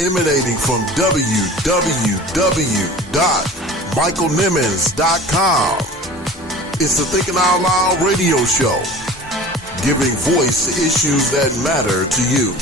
Emanating from www.michaelnimmons.com. It's the Thinking Out Loud radio show, giving voice to issues that matter to you.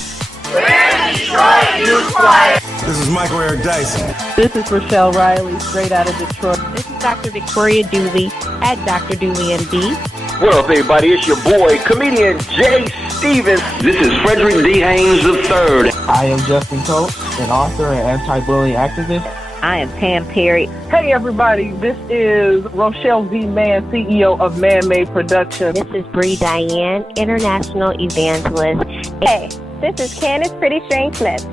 This is Michael Eric Dyson. This is Rochelle Riley, straight out of Detroit. This is Dr. Victoria Dooley at Dr. Dooley MD. What up, everybody? It's your boy, comedian Jay Stevens. This is Frederick D. Haynes III. I am Justin Coates, an author and anti-bullying activist. I am Pam Perry. Hey, everybody. This is Rochelle V. Mann, CEO of Man-Made Productions. This is Bree Diane, international evangelist. Hey, this is Candace Pretty Strange Smith.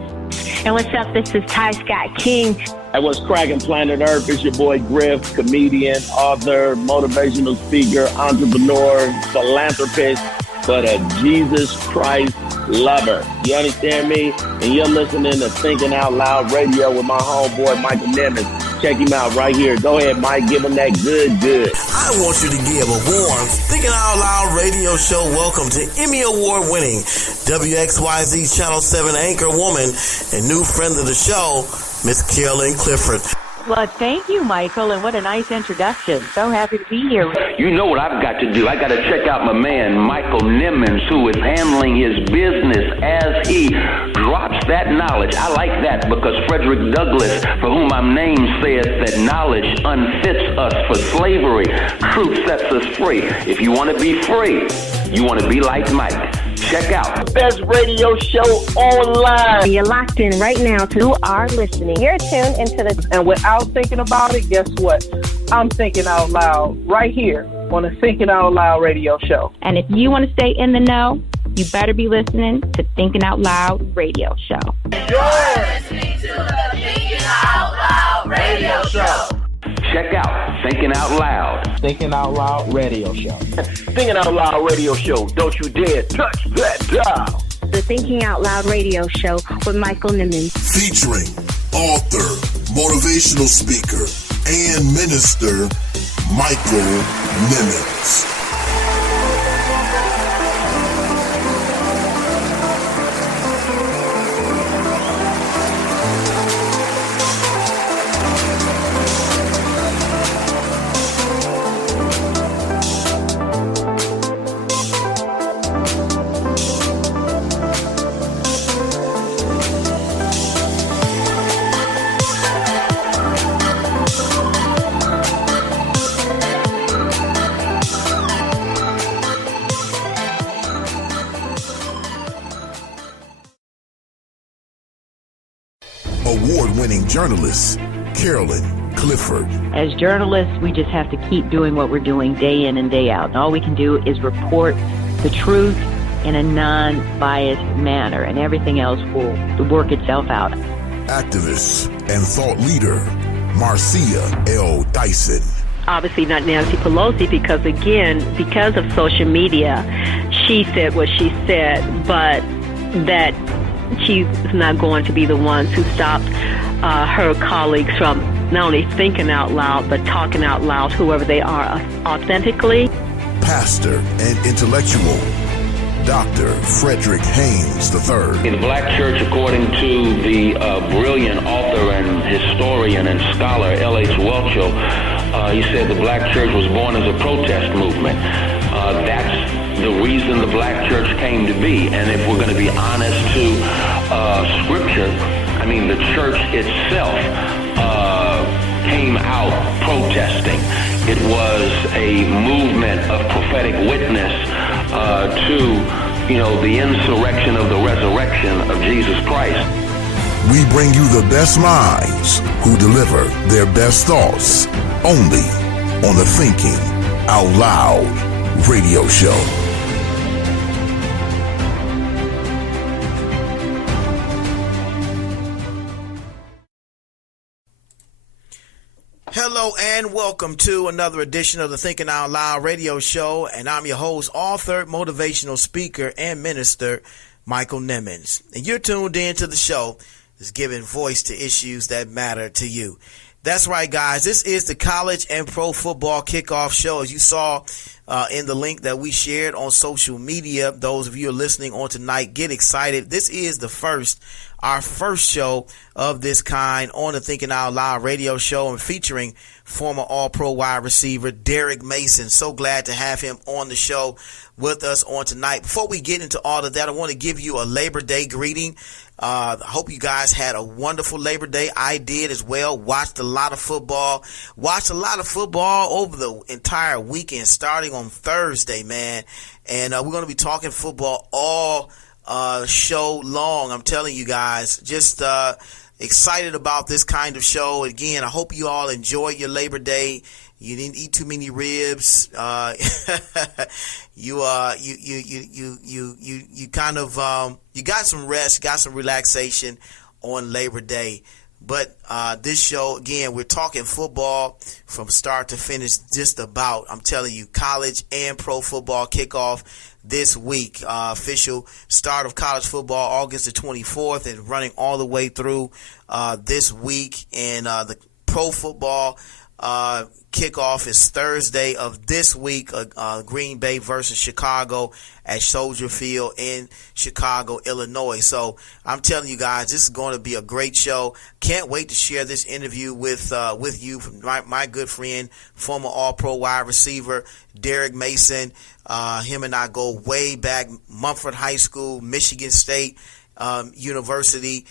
And what's up? This is Ty Scott King. And what's cracking Planet Earth? It's your boy Griff, comedian, author, motivational speaker, entrepreneur, philanthropist, but a Jesus Christ lover. You understand me? And you're listening to Thinking Out Loud Radio with my homeboy Michael Nimmons. Check him out right here. Go ahead, Mike. Give him that good. I want you to give a warm Thinking Out Loud radio show welcome to Emmy Award-winning WXYZ Channel 7 anchor woman and new friend of the show, Miss Carolyn Clifford. Well, thank you, Michael, and what a nice introduction. So happy to be here. You know what I've got to do? I got to check out my man, Michael Nimmons, who is handling his business as he drops that knowledge. I like that because Frederick Douglass, for whom I'm named, says that knowledge unfits us for slavery. Truth sets us free. If you want to be free, you want to be like Mike. Check out the best radio show online. You're locked in right now to who are listening. You're tuned into the... And without thinking about it, guess what? I'm thinking out loud right here on the Thinking Out Loud radio show. And if you want to stay in the know, you better be listening to Thinking Out Loud radio show. You're listening to the Thinking Out Loud radio show. Check out Thinking Out Loud. Thinking Out Loud radio show. Thinking Out Loud radio show. Don't you dare touch that dial. The Thinking Out Loud radio show with Michael Nimmons. Featuring author, motivational speaker, and minister, Michael Nimmons. Award-winning journalist, Carolyn Clifford. As journalists, we just have to keep doing what we're doing day in and day out. And all we can do is report the truth in a non-biased manner, and everything else will work itself out. Activist and thought leader, Marcia L. Dyson. Obviously not Nancy Pelosi because, again, because of social media, she said what she said, but that she's not going to be the ones who stopped her colleagues from not only thinking out loud, but talking out loud, whoever they are, authentically. Pastor and intellectual, Dr. Frederick Haynes III. In the black church, according to the brilliant author and historian and scholar L.H. Welchel, he said the black church was born as a protest movement. That's the reason the black church came to be. And if we're going to be honest to Scripture, I mean, the church itself came out protesting. It was a movement of prophetic witness to, the insurrection of the resurrection of Jesus Christ. We bring you the best minds who deliver their best thoughts only on the Thinking Out Loud radio show. Hello and welcome to another edition of the Thinking Out Loud radio show, and I'm your host, author, motivational speaker, and minister, Michael Nimmons. And you're tuned in to the show that's giving voice to issues that matter to you. That's right, guys. This is the college and pro football kickoff show. As you saw in the link that we shared on social media, those of you who are listening on tonight, get excited. This is our first show of this kind on the Thinking Out Loud radio show, and featuring former All-Pro wide receiver Derrick Mason. So glad to have him on the show with us on tonight. Before we get into all of that, I want to give you a Labor Day greeting. I hope you guys had a wonderful Labor Day. I did as well. Watched a lot of football over the entire weekend, starting on Thursday, man. And we're going to be talking football all show long. I'm telling you guys, just excited about this kind of show. Again, I hope you all enjoy your Labor Day. You didn't eat too many ribs. You kind of you got some rest, got some relaxation on Labor Day. But this show, again, we're talking football from start to finish, just about. I'm telling you, college and pro football kickoff this week. Official start of college football August the 24th, and running all the way through this week. And the pro football kickoff is Thursday of this week. Green Bay versus Chicago at Soldier Field in Chicago, Illinois. So I'm telling you guys, this is going to be a great show. Can't wait to share this interview with you, from my good friend, former All-Pro wide receiver Derrick Mason. Him and I go way back, Mumford High School, Michigan State University.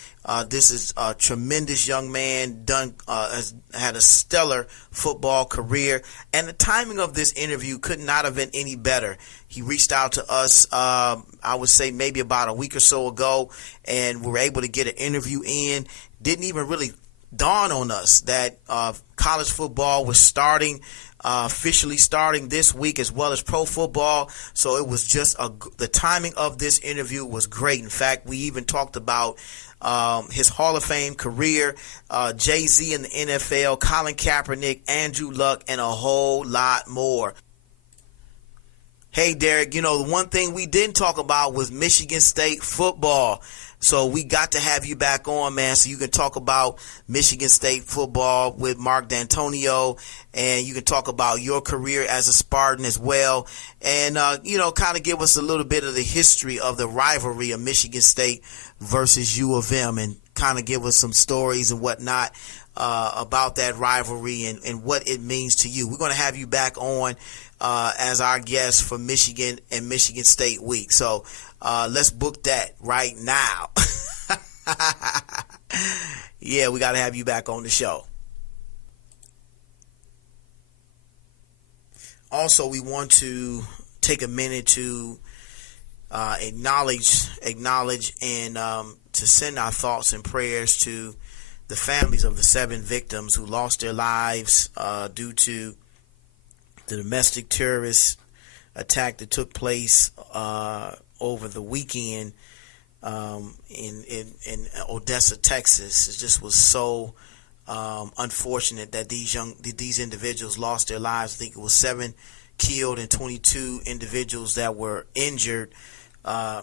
This is a tremendous young man, has had a stellar football career, and the timing of this interview could not have been any better. He reached out to us, I would say maybe about a week or so ago, and we were able to get an interview in. Didn't even really dawn on us that college football was officially starting this week, as well as pro football. So it was just the timing of this interview was great. In fact, we even talked about his Hall of Fame career, Jay-Z in the NFL, Colin Kaepernick, Andrew Luck, and a whole lot more. Hey, Derrick, the one thing we didn't talk about was Michigan State football. So we got to have you back on, man, so you can talk about Michigan State football with Mark D'Antonio, and you can talk about your career as a Spartan as well, and, kind of give us a little bit of the history of the rivalry of Michigan State versus U of M, and kind of give us some stories and whatnot about that rivalry and what it means to you. We're going to have you back on as our guest for Michigan and Michigan State week. So let's book that right now. Yeah, we got to have you back on the show. Also, we want to take a minute to acknowledge and to send our thoughts and prayers to the families of the 7 victims who lost their lives due to the domestic terrorist attack that took place over the weekend in Odessa, Texas. It just was so unfortunate that these individuals lost their lives. I think it was 7 killed and 22 individuals that were injured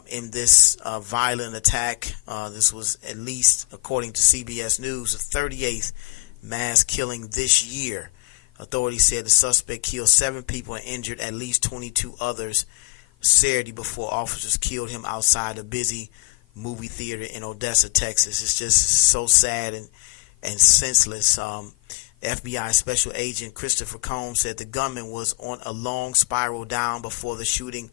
in this violent attack. This was, at least according to CBS News, the 38th mass killing this year. Authorities said the suspect killed 7 people and injured at least 22 others Saturday before officers killed him outside a busy movie theater in Odessa, Texas. It's just so sad and senseless. FBI Special Agent Christopher Combs said the gunman was on a long spiral down before the shooting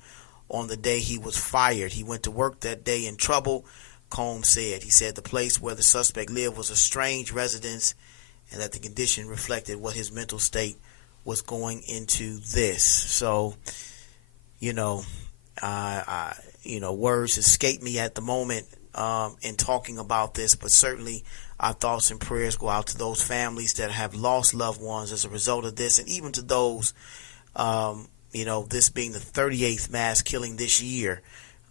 on the day he was fired. He went to work that day in trouble, Combs said. He said the place where the suspect lived was a strange residence, and that the condition reflected what his mental state was going into this. So, words escape me at the moment in talking about this, but certainly our thoughts and prayers go out to those families that have lost loved ones as a result of this, and even to those, this being the 38th mass killing this year,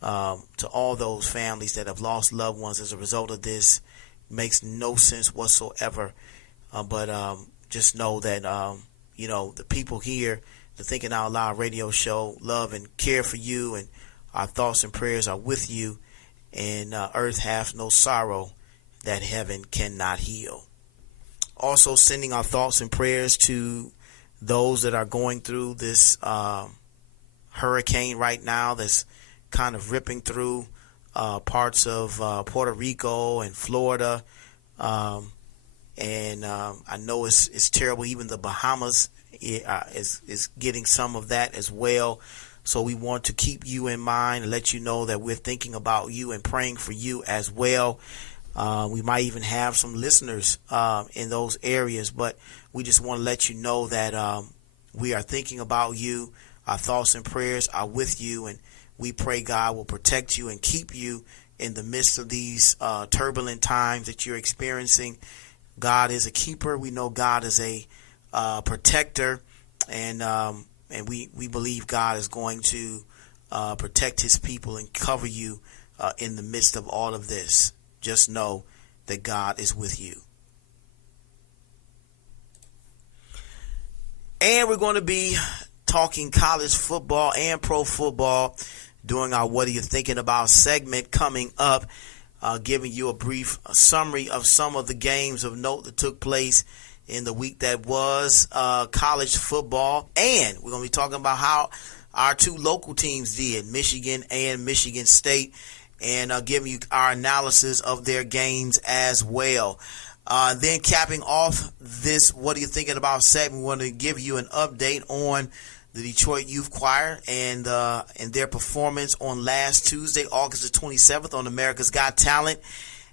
to all those families that have lost loved ones as a result of this. Makes no sense whatsoever. But just know that, the people here, the Thinking Out Loud radio show, love and care for you, and our thoughts and prayers are with you. And earth hath no sorrow that heaven cannot heal. Also sending our thoughts and prayers to those that are going through this hurricane right now that's kind of ripping through parts of Puerto Rico and Florida. And I know it's terrible. Even the Bahamas is getting some of that as well. So we want to keep you in mind and let you know that we're thinking about you and praying for you as well. We might even have some listeners in those areas, but we just want to let you know that we are thinking about you. Our thoughts and prayers are with you, and we pray God will protect you and keep you in the midst of these turbulent times that you're experiencing. God is a keeper. We know God is a protector, and we believe God is going to protect his people and cover you in the midst of all of this. Just know that God is with you. And we're going to be talking college football and pro football during our What Are You Thinking About segment coming up, giving you a brief summary of some of the games of note that took place in the week that was college football. And we're going to be talking about how our two local teams did, Michigan and Michigan State, and giving you our analysis of their games as well. Then capping off this What Are You Thinking About segment, we want to give you an update on the Detroit Youth Choir and their performance on last Tuesday, August the 27th on America's Got Talent,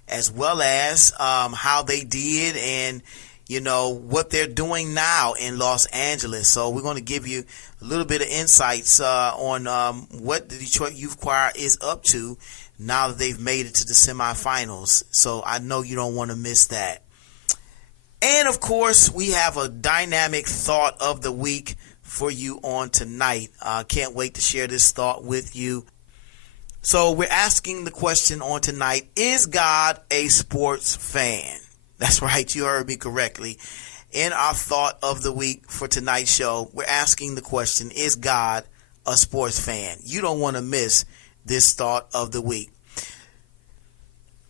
as well as how they did and, you know, what they're doing now in Los Angeles. So we're going to give you a little bit of insights on what the Detroit Youth Choir is up to now that they've made it to the semifinals. So I know you don't want to miss that. And, of course, we have a dynamic thought of the week for you on tonight. Can't wait to share this thought with you. So we're asking the question on tonight, is God a sports fan? That's right, you heard me correctly. In our thought of the week for tonight's show, we're asking the question, is God a sports fan? You don't want to miss this thought of the week.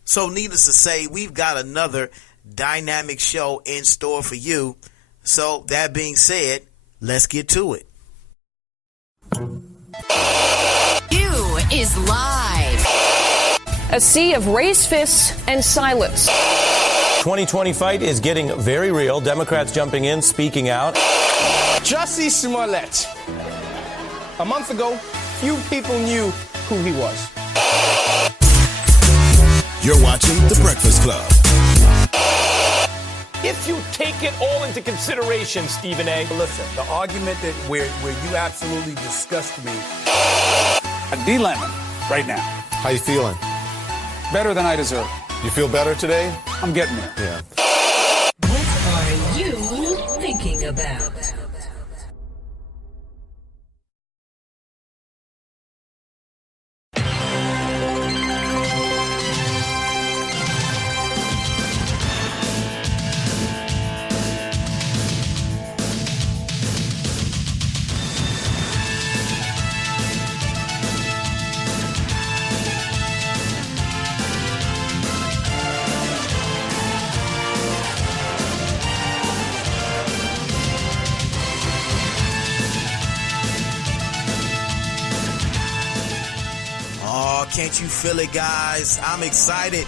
So needless to say, we've got another dynamic show in store for you. So that being said, let's get to it. You is live. A sea of raised fists and silence. 2020 fight is getting very real. Democrats jumping in, speaking out. Jussie Smollett. A month ago, few people knew who he was. You're watching The Breakfast Club. If you take it all into consideration, Stephen A. Listen, the argument that where you absolutely disgust me. D Lemon, right now. How you feeling? Better than I deserve. You feel better today? I'm getting there. Yeah. What are you thinking about? Can't you feel it, guys? I'm excited.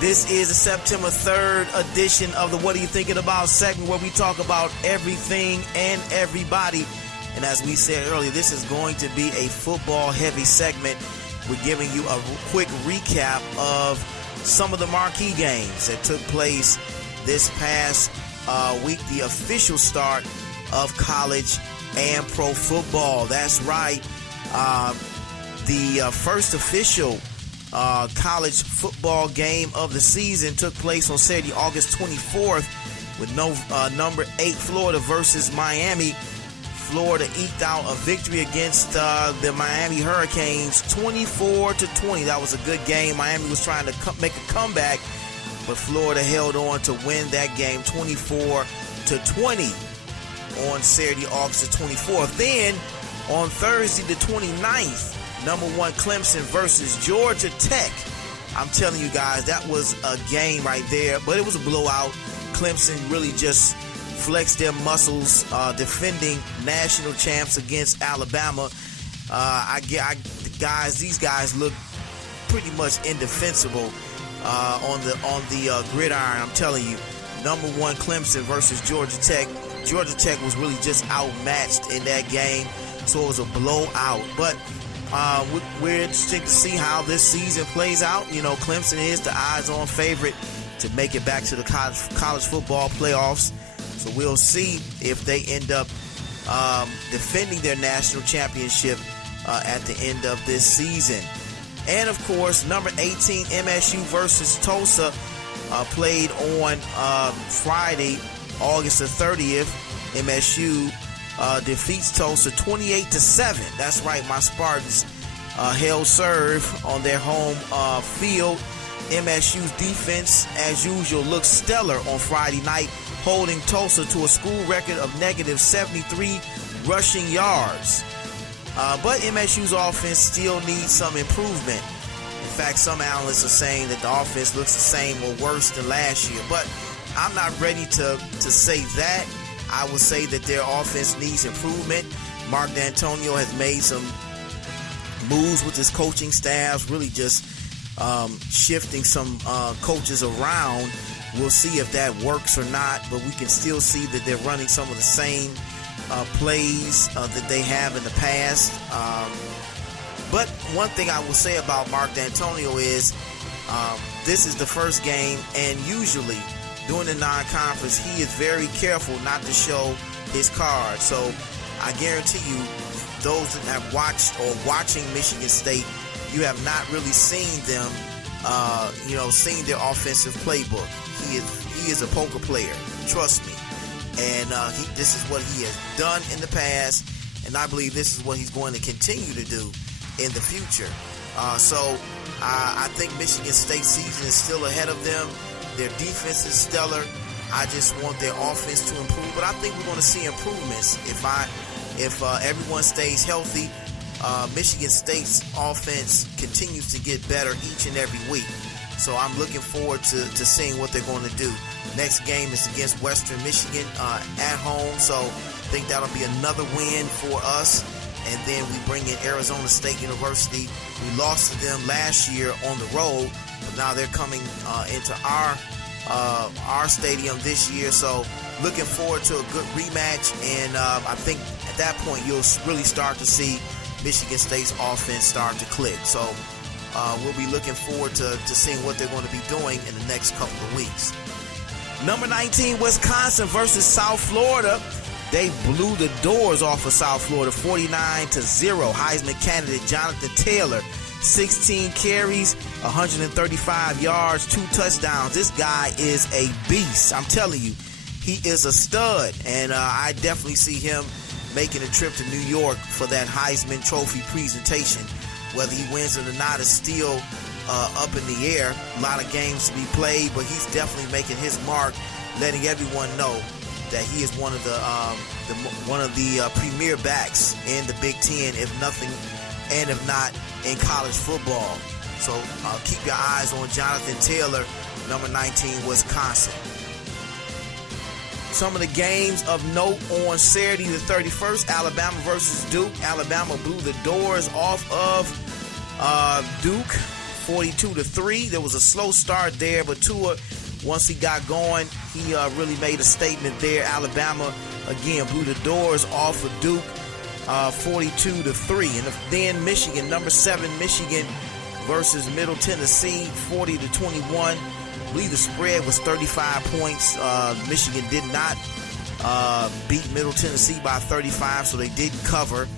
This is the September 3rd edition of the What Are You Thinking About segment, where we talk about everything and everybody. And as we said earlier, this is going to be a football-heavy segment. We're giving you a quick recap of some of the marquee games that took place this past week, the official start of college and pro football. That's right. The first official college football game of the season took place on Saturday, August 24th, with number 8 Florida versus Miami. Florida eked out a victory against the Miami Hurricanes, 24-20. That was a good game. Miami was trying to make a comeback, but Florida held on to win that game, 24-20, on Saturday, August the 24th. Then on Thursday, the 29th. Number 1 Clemson versus Georgia Tech. I'm telling you guys, that was a game right there, but it was a blowout. Clemson really just flexed their muscles defending national champs against Alabama. These guys look pretty much indefensible on the gridiron. I'm telling you, number one Clemson versus Georgia Tech. Georgia Tech was really just outmatched in that game, so it was a blowout. But we're interested to see how this season plays out. You know, Clemson is the odds-on favorite to make it back to the college football playoffs. So we'll see if they end up defending their national championship at the end of this season. And, of course, number 18, MSU versus Tulsa, played on Friday, August the 30th. MSU defeats Tulsa 28-7. That's right, my Spartans held serve on their home field. MSU's defense, as usual, looked stellar on Friday night, holding Tulsa to a school record of negative 73 rushing yards. But MSU's offense still needs some improvement. In fact, some analysts are saying that the offense looks the same or worse than last year. But I'm not ready to say that. I would say that their offense needs improvement. Mark D'Antonio has made some moves with his coaching staff, really just shifting some coaches around. We'll see if that works or not, but we can still see that they're running some of the same plays that they have in the past. But one thing I will say about Mark D'Antonio is this is the first game, and usually during the non-conference, he is very careful not to show his cards. So I guarantee you, those that have watched or watching Michigan State, you have not really seen them, seen their offensive playbook. He is a poker player, trust me. And this is what he has done in the past, and I believe this is what he's going to continue to do in the future. So I think Michigan State's season is still ahead of them. Their defense is stellar. I just want their offense to improve, but I think we're going to see improvements if everyone stays healthy. Michigan State's offense continues to get better each and every week. So I'm looking forward to seeing what they're going to do. Next game is against Western Michigan at home. So I think that'll be another win for us. And then we bring in Arizona State University. We lost to them last year on the road, but now they're coming into our stadium this year. So looking forward to a good rematch. And I think at that point you'll really start to see Michigan State's offense start to click. So we'll be looking forward to seeing what they're going to be doing in the next couple of weeks. Number 19, Wisconsin versus South Florida. They blew the doors off of South Florida, 49-0. Heisman candidate Jonathan Taylor, 16 carries, 135 yards, 2 touchdowns. This guy is a beast. I'm telling you, he is a stud. And I definitely see him making a trip to New York for that Heisman Trophy presentation. Whether he wins it or not is still up in the air. A lot of games to be played, but he's definitely making his mark, letting everyone know that he is one of the premier backs in the Big Ten, if nothing, and if not in college football. So keep your eyes on Jonathan Taylor, number 19, Wisconsin. Some of the games of note on Saturday the 31st, Alabama versus Duke. Alabama blew the doors off of Duke, 42-3. There was a slow start there, but Tua, once he got going, he really made a statement there. Alabama, again, blew the doors off of Duke, 42-3. And then Michigan, number 7, Michigan versus Middle Tennessee, 40-21. I believe the spread was 35 points. Michigan did not beat Middle Tennessee by 35, so they didn't cover.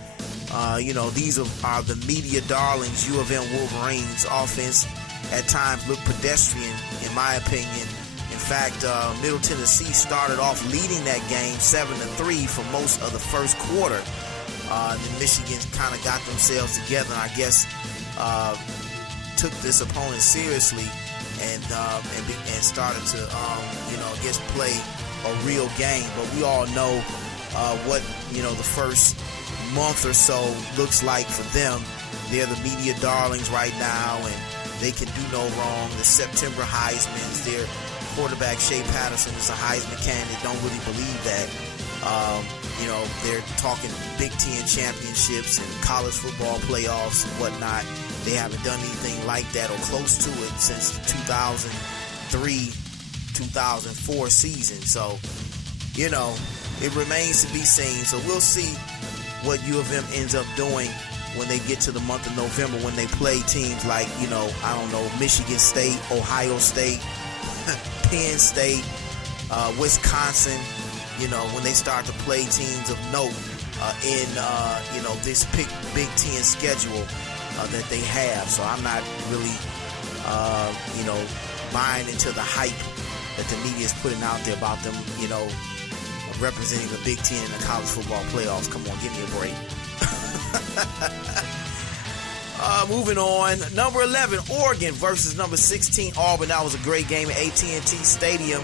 These are the media darlings. U of M Wolverines offense at times looked pedestrian, in my opinion. In fact, Middle Tennessee started off leading that game 7-3 for most of the first quarter. Then Michigan kind of got themselves together and I guess took this opponent seriously and started to play a real game. But we all know what the first month or so looks like for them. They're the media darlings right now, and they can do no wrong. The September Heismans, they're quarterback Shea Patterson is a Heisman candidate. Don't really believe that. They're talking Big Ten championships and college football playoffs and whatnot. They haven't done anything like that or close to it since the 2003-2004 season. So, it remains to be seen. So we'll see what U of M ends up doing when they get to the month of November, when they play teams like, Michigan State, Ohio State, Penn State, Wisconsin, when they start to play teams of note in this Big Ten schedule that they have. So I'm not really, buying into the hype that the media is putting out there about them, representing the Big Ten in the college football playoffs. Come on, give me a break. Moving on, number 11, Oregon versus number 16, Auburn. That was a great game at AT&T Stadium.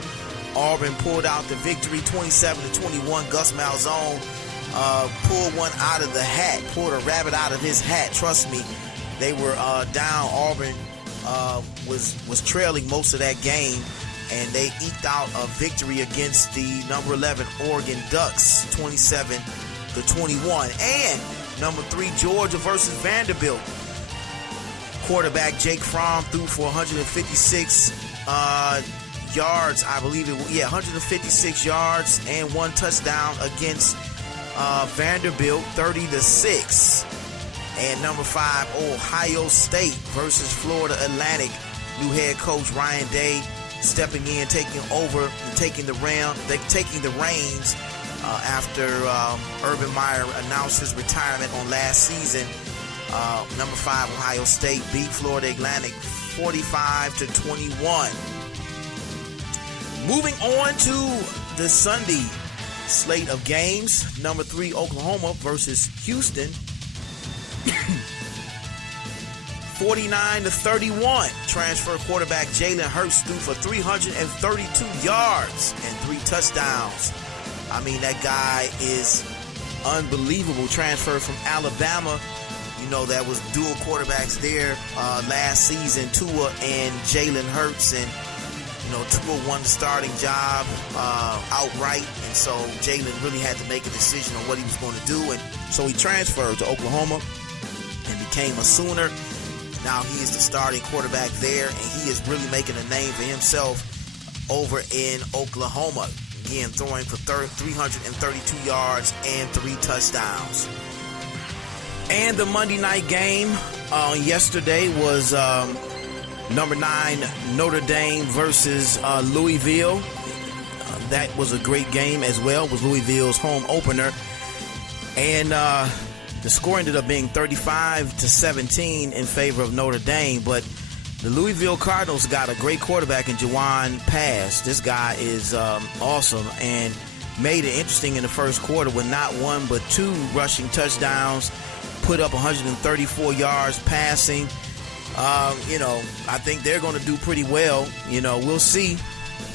Auburn pulled out the victory, 27-21. Gus Malzahn pulled one out of the hat, pulled a rabbit out of his hat. Trust me, they were down. Auburn was trailing most of that game, and they eked out a victory against the number 11 Oregon Ducks, 27-21. And number 3, Georgia versus Vanderbilt. Quarterback Jake Frmr threw for 156 yards, I believe it was. 156 yards and 1 touchdown against Vanderbilt, 30-6. And number 5, Ohio State versus Florida Atlantic. New head coach Ryan Day stepping in, taking the reins after Urban Meyer announced his retirement on last season. Number 5, Ohio State beat Florida Atlantic 45-21. Moving on to the Sunday slate of games. Number 3, Oklahoma versus Houston. 49-31. Transfer quarterback Jalen Hurts threw for 332 yards and 3 touchdowns. I mean, that guy is unbelievable. Transfer from Alabama. That was dual quarterbacks there last season, Tua and Jalen Hurts. And, Tua won the starting job outright. And so Jalen really had to make a decision on what he was going to do. And so he transferred to Oklahoma and became a Sooner. Now he is the starting quarterback there, and he is really making a name for himself over in Oklahoma. Again, throwing for 332 yards and 3 touchdowns. And the Monday night game yesterday was number 9, Notre Dame versus Louisville. That was a great game as well. It was Louisville's home opener. And the score ended up being 35-17 in favor of Notre Dame. But the Louisville Cardinals got a great quarterback in Jawan Pass. This guy is awesome and made it interesting in the first quarter with not 1 but 2 rushing touchdowns. Put up 134 yards passing. I think they're going to do pretty well. We'll see.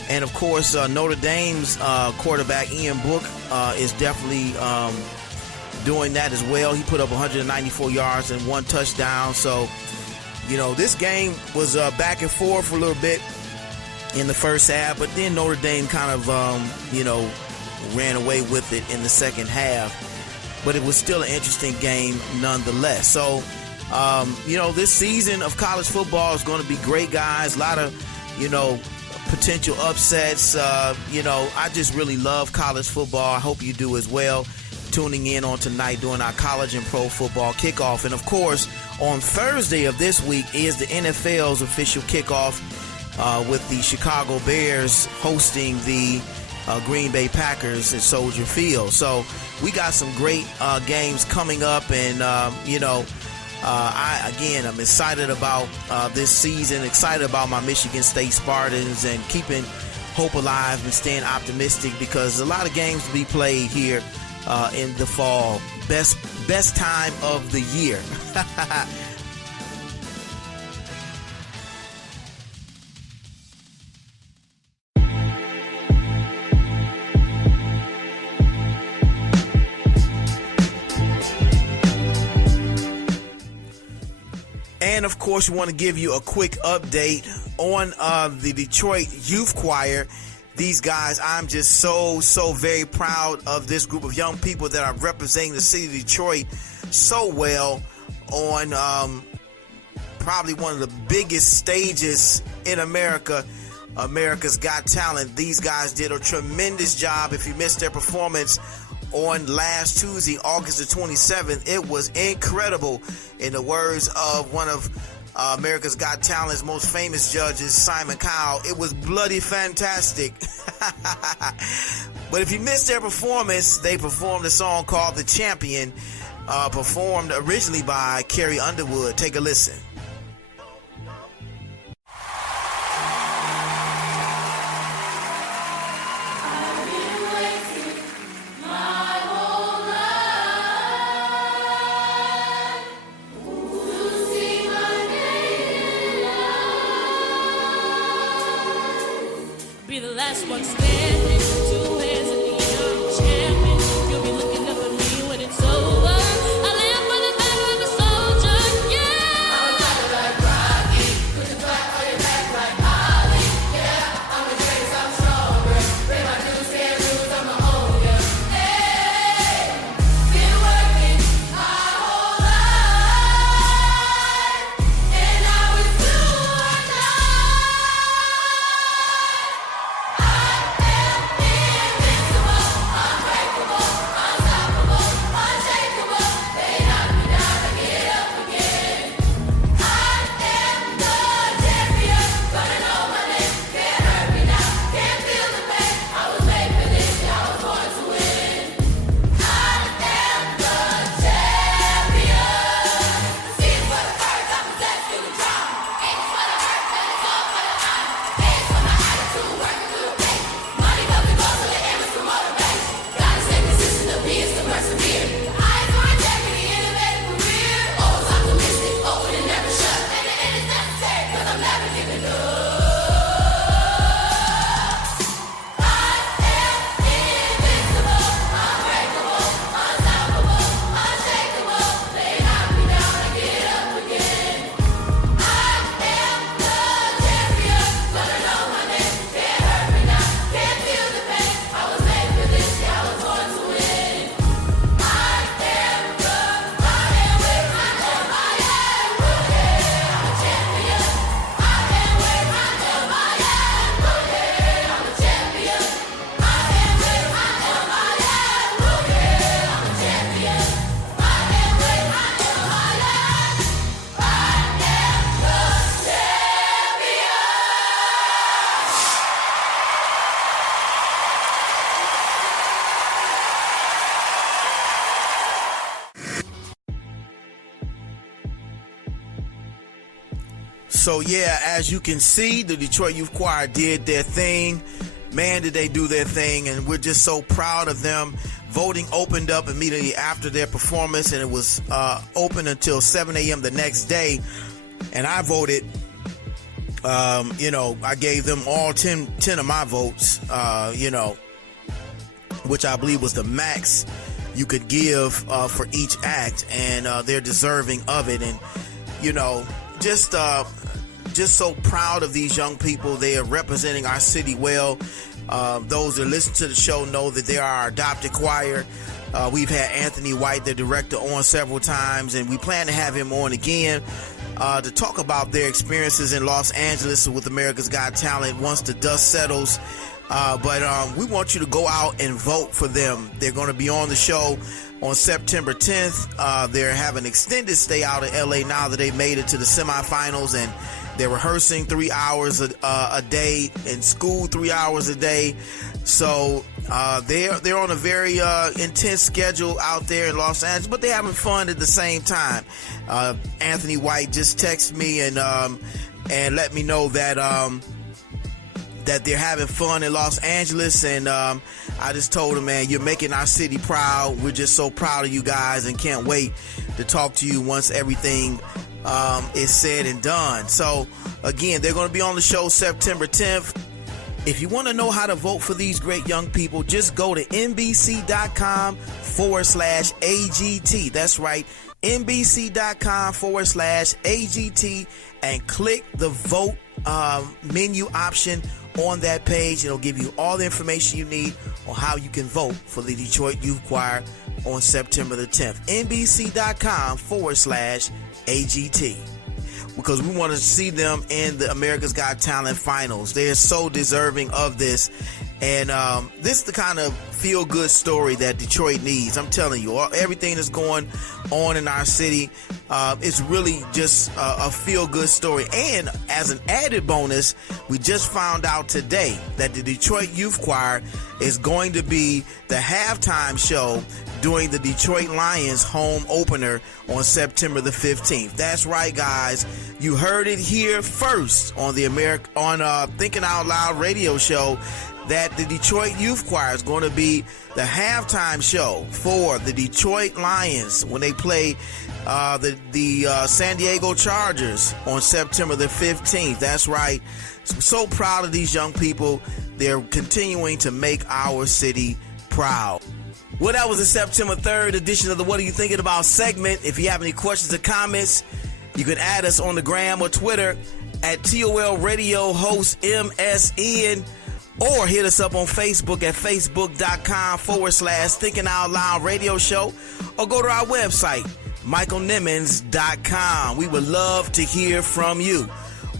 And, of course, Notre Dame's quarterback, Ian Book, is definitely doing that as well. He put up 194 yards and 1 touchdown. So, this game was back and forth for a little bit in the first half. But then Notre Dame kind of, ran away with it in the second half. But it was still an interesting game nonetheless. So, this season of college football is going to be great, guys. A lot of, potential upsets. I just really love college football. I hope you do as well. Tuning in on tonight during our college and pro football kickoff. And, of course, on Thursday of this week is the NFL's official kickoff with the Chicago Bears hosting the Green Bay Packers at Soldier Field. So we got some great games coming up, and I'm excited about this season, excited about my Michigan State Spartans, and keeping hope alive and staying optimistic because a lot of games to be played here in the fall. Best time of the year. And of course, we want to give you a quick update on the Detroit Youth Choir. These guys, I'm just so very proud of this group of young people that are representing the city of Detroit so well on probably one of the biggest stages in America, America's Got Talent. These guys did a tremendous job. If you missed their performance on last Tuesday, August the 27th, it was incredible. In the words of one of America's Got Talent's most famous judges, Simon Cowell, it was bloody fantastic. But if you missed their performance, they performed a song called The Champion, performed originally by Carrie Underwood. Take a listen. Be the last one standing, 2 hands in the air, I'm champion. You'll be looking up at me when it's over. I live for the battle of a soldier, yeah. I'm a fighter like Rocky, put your back on your back like Ollie. Yeah, I'm a great, I'm stronger. Break my dues, can't lose, I'm a owner. Hey, been working my whole life, and now it's do or die. So yeah, as you can see, the Detroit Youth Choir did their thing. Man, did they do their thing, and we're just so proud of them. Voting opened up immediately after their performance, and it was open until 7 a.m. the next day. And I voted, I gave them all 10 of my votes, which I believe was the max you could give for each act, and they're deserving of it. And, just so proud of these young people. They are representing our city well. Those that listen to the show know that they are our adopted choir. We've had Anthony White, the director, on several times, and we plan to have him on again to talk about their experiences in Los Angeles with America's Got Talent once the dust settles. But we want you to go out and vote for them. They're going to be on the show on September 10th. They're having an extended stay out in LA now that they made it to the semifinals, and they're rehearsing 3 hours a day, and school 3 hours a day. So they're on a very intense schedule out there in Los Angeles, but they're having fun at the same time. Anthony White just texted me and let me know that that they're having fun in Los Angeles, and I just told him, man, you're making our city proud. We're just so proud of you guys and can't wait to talk to you once everything is said and done. So again, they're going to be on the show September 10th. If you want to know how to vote for these great young people, just go to NBC.com/AGT. That's right, NBC.com/AGT and click the vote menu option on that page. It'll give you all the information you need on how you can vote for the Detroit Youth Choir on September the 10th. NBC.com/AGT. Because we want to see them in the America's Got Talent finals. They are so deserving of this. And this is the kind of feel-good story that Detroit needs. I'm telling you, everything that's going on in our city, it's really just a feel-good story. And as an added bonus, we just found out today that the Detroit Youth Choir is going to be the halftime show during the Detroit Lions home opener on September the 15th. That's right, guys. You heard it here first on the Thinking Out Loud radio show that the Detroit Youth Choir is going to be the halftime show for the Detroit Lions when they play the San Diego Chargers on September the 15th. That's right. I'm so proud of these young people. They're continuing to make our city proud. Well, that was the September 3rd edition of the What Are You Thinking About segment. If you have any questions or comments, you can add us on the gram or Twitter at TOL Radio Host MSN, or hit us up on Facebook at facebook.com/Thinking Out Loud Radio Show, or go to our website, michaelnimmons.com. We would love to hear from you.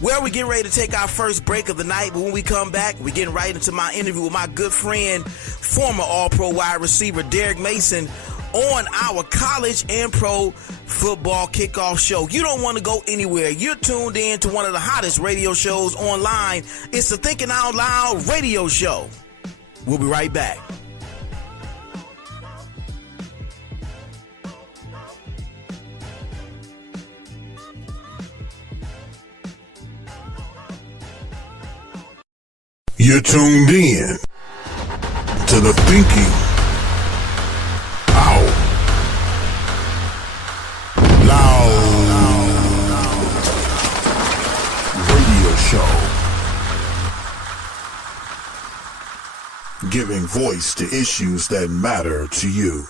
Well, we're getting ready to take our first break of the night, but when we come back, we're getting right into my interview with my good friend, former All-Pro wide receiver Derrick Mason, on our college and pro football kickoff show. You don't want to go anywhere. You're tuned in to one of the hottest radio shows online. It's the Thinking Out Loud radio show. We'll be right back. You're tuned in to the Thinking Out Loud radio show, giving voice to issues that matter to you.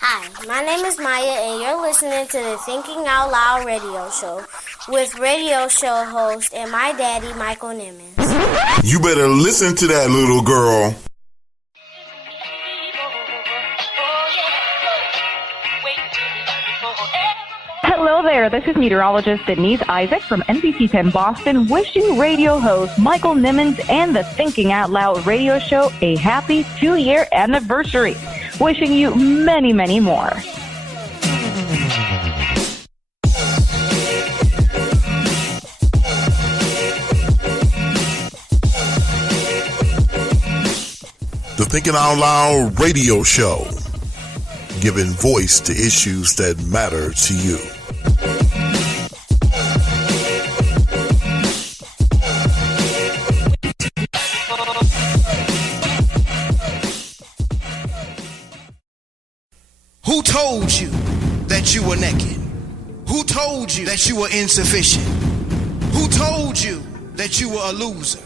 Hi, my name is Maya, and you're listening to the Thinking Out Loud radio show with radio show host and my daddy, Michael Nimmons. You better listen to that, little girl. Hello there, this is meteorologist Denise Isaac from NBC 10 Boston, wishing radio host Michael Nimmons and the Thinking Out Loud radio show a happy 2-year anniversary. Wishing you many, many more. The Thinking Out Loud radio show, giving voice to issues that matter to you. Who told you that you were naked? Who told you that you were insufficient? Who told you that you were a loser?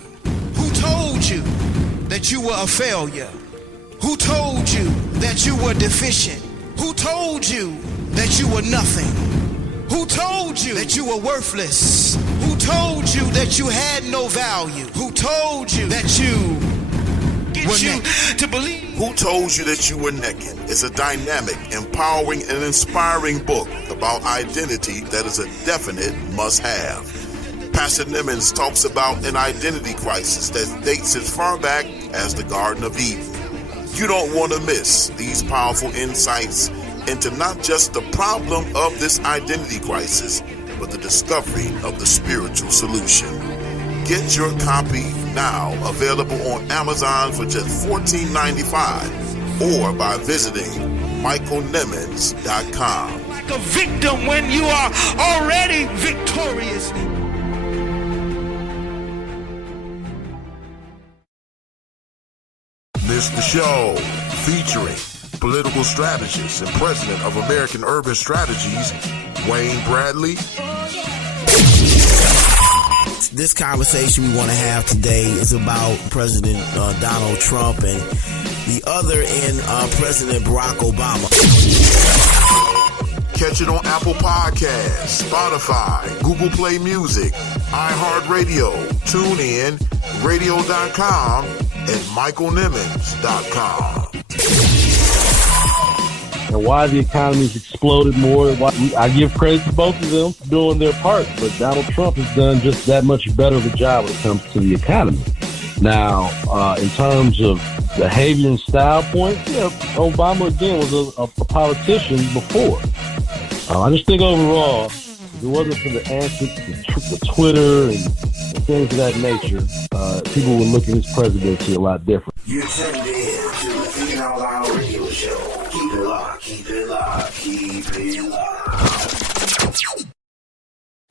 Who told you that you were a failure? Who told you that you were deficient? Who told you that you were nothing? Who told you that you were worthless? Who told you that you had no value? Who told you that you were naked? To believe? Who Told You That You Were Naked is a dynamic, empowering, and inspiring book about identity that is a definite must-have. Pastor Nimmons talks about an identity crisis that dates as far back as the Garden of Eden. You don't want to miss these powerful insights into not just the problem of this identity crisis, but the discovery of the spiritual solution. Get your copy now, available on Amazon for just $14.95 or by visiting michaelnimmons.com. Like a victim when you are already victorious. This the show featuring political strategist and president of American Urban Strategies, Wayne Bradley. This conversation we want to have today is about President Donald Trump and the other in President Barack Obama. Catch it on Apple Podcasts, Spotify, Google Play Music, iHeartRadio, TuneIn, Radio.com, and MichaelNimmons.com. And why the economy's exploded more. I give credit to both of them for doing their part, but Donald Trump has done just that much better of a job when it comes to the economy. Now, in terms of behavior and style points, yeah, Obama again was a politician before. I just think overall, if it wasn't for the antics, the Twitter and things of that nature, people would look at his presidency a lot different. You're tuned in to the Thinking Out Loud radio show. Keep it locked, keep it locked, keep it locked.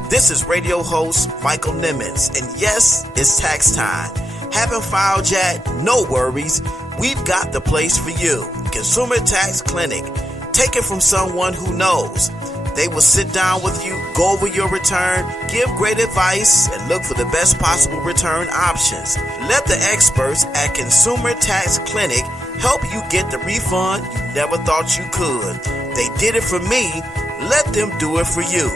This is radio host Michael Nimmons, and yes, it's tax time. Haven't filed yet? No worries. We've got the place for you. Consumer Tax Clinic. Take it from someone who knows. They will sit down with you, go over your return, give great advice, and look for the best possible return options. Let the experts at Consumer Tax Clinic help you get the refund you never thought you could. They did it for me. Let them do it for you.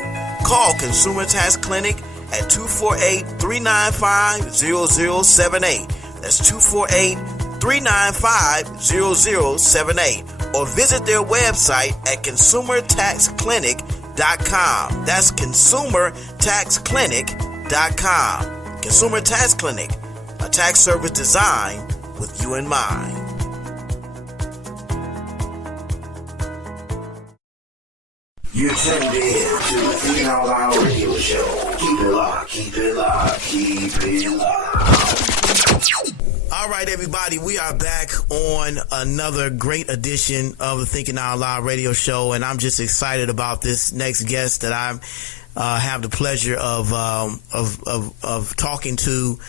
Call Consumer Tax Clinic at 248-395-0078. That's 248-395-0078. Or visit their website at consumertaxclinic.com. That's consumertaxclinic.com. Consumer Tax Clinic, a tax service designed with you in mind. You're tuned in to the Thinking Out Loud radio show. Keep it locked, keep it locked, keep it locked. All right, everybody, we are back on another great edition of the Thinking Out Loud radio show, and I'm just excited about this next guest that I have the pleasure of talking to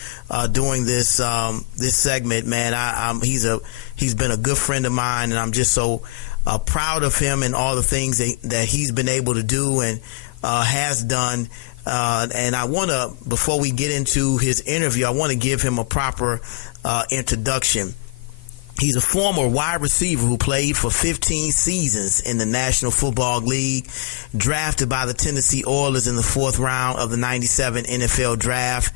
during this this segment. Man, he's been a good friend of mine, and I'm just so proud of him and all the things that he's been able to do and has done. And I want to, before we get into his interview, I want to give him a proper introduction. He's a former wide receiver who played for 15 seasons in the National Football League, drafted by the Tennessee Oilers in the 4th round of the 97 NFL Draft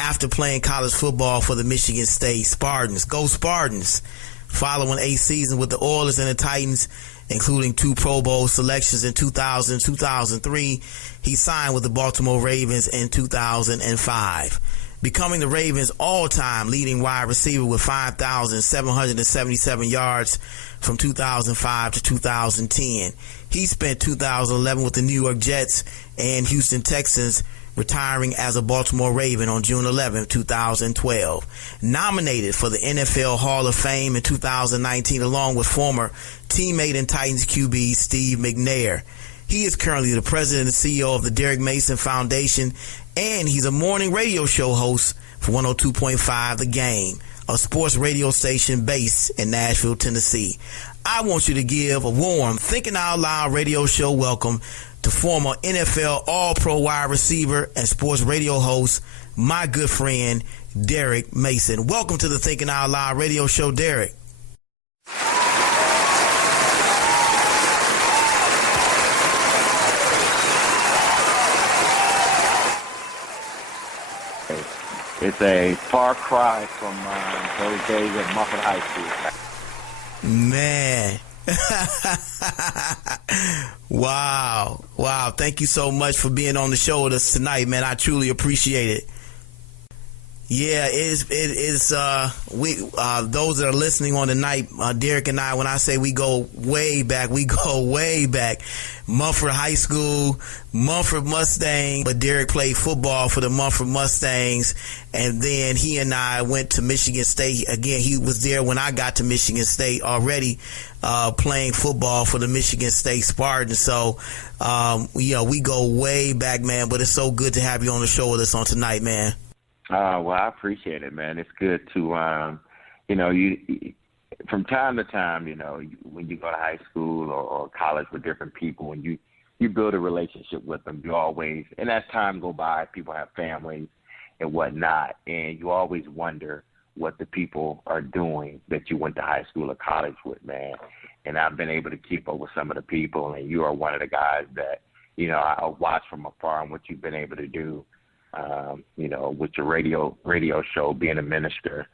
after playing college football for the Michigan State Spartans. Go Spartans! Following a season with the Oilers and the Titans, including 2 Pro Bowl selections in 2000 and 2003, he signed with the Balitmore Ravens in 2005. Becoming the Ravens' all-time leading wide receiver with 5,777 yards from 2005 to 2010. He spent 2011 with the New York Jets and Houston Texans, retiring as a Balitmore Raven on June 11, 2012. Nominated for the NFL Hall of Fame in 2019 along with former teammate and Titans QB Steve McNair. He is currently the president and CEO of the Derrick Mason Foundation, and he's a morning radio show host for 102.5 The Game, a sports radio station based in Nashville, Tennessee. I want you to give a warm Thinking Out Loud radio show welcome to former NFL All-Pro wide receiver and sports radio host, my good friend, Derrick Mason. Welcome to the Thinking Out Loud radio show, Derrick. It's a far cry from those days at Muffin High School. Man. Wow. Thank you so much for being on the show with us tonight, man. I truly appreciate it. Yeah, it is we those that are listening on tonight, Derrick and I, when I say we go way back. Mumford High School, Mumford Mustangs, but Derrick played football for the Mumford Mustangs, and then he and I went to Michigan State. Again, he was there when I got to Michigan State already, playing football for the Michigan State Spartans. So, we go way back, man, but it's so good to have you on the show with us on tonight, man. Well, I appreciate it, man. It's good to, you from time to time, when you go to high school or college with different people and you build a relationship with them, you always, and as time go by, people have families and whatnot, and you always wonder what the people are doing that you went to high school or college with, man. And I've been able to keep up with some of the people, and you are one of the guys that, you know, I watch from afar and what you've been able to do, you know, with your radio show, being a minister,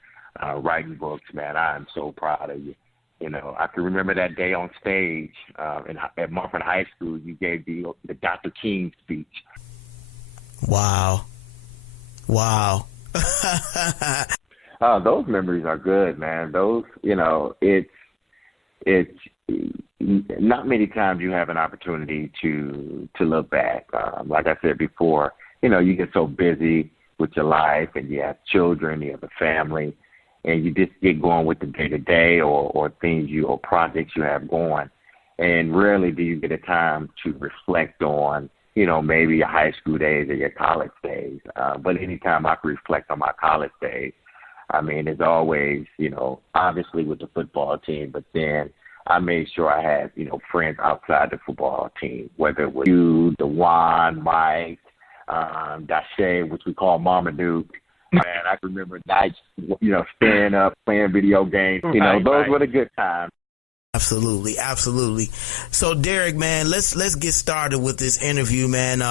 writing books, man. I am so proud of you. You know, I can remember that day on stage at Mumford High School. You gave the Dr. King speech. Wow. Those memories are good, man. Those, you know, it's not many times you have an opportunity to look back. Like I said before, you know, you get so busy with your life, and you have children, you have a family, and you just get going with the day-to-day or things or projects you have going. And rarely do you get a time to reflect on, you know, maybe your high school days or your college days. But anytime I can reflect on my college days, I mean, it's always, you know, obviously with the football team, but then I made sure I had, you know, friends outside the football team, whether it was you, DeJuan, Mike, Dashe, which we call Marmaduke. Man, I can remember nights, you know, staying up, playing video games. You know, those were the good times. Absolutely. So, Derrick, man, let's get started with this interview, man.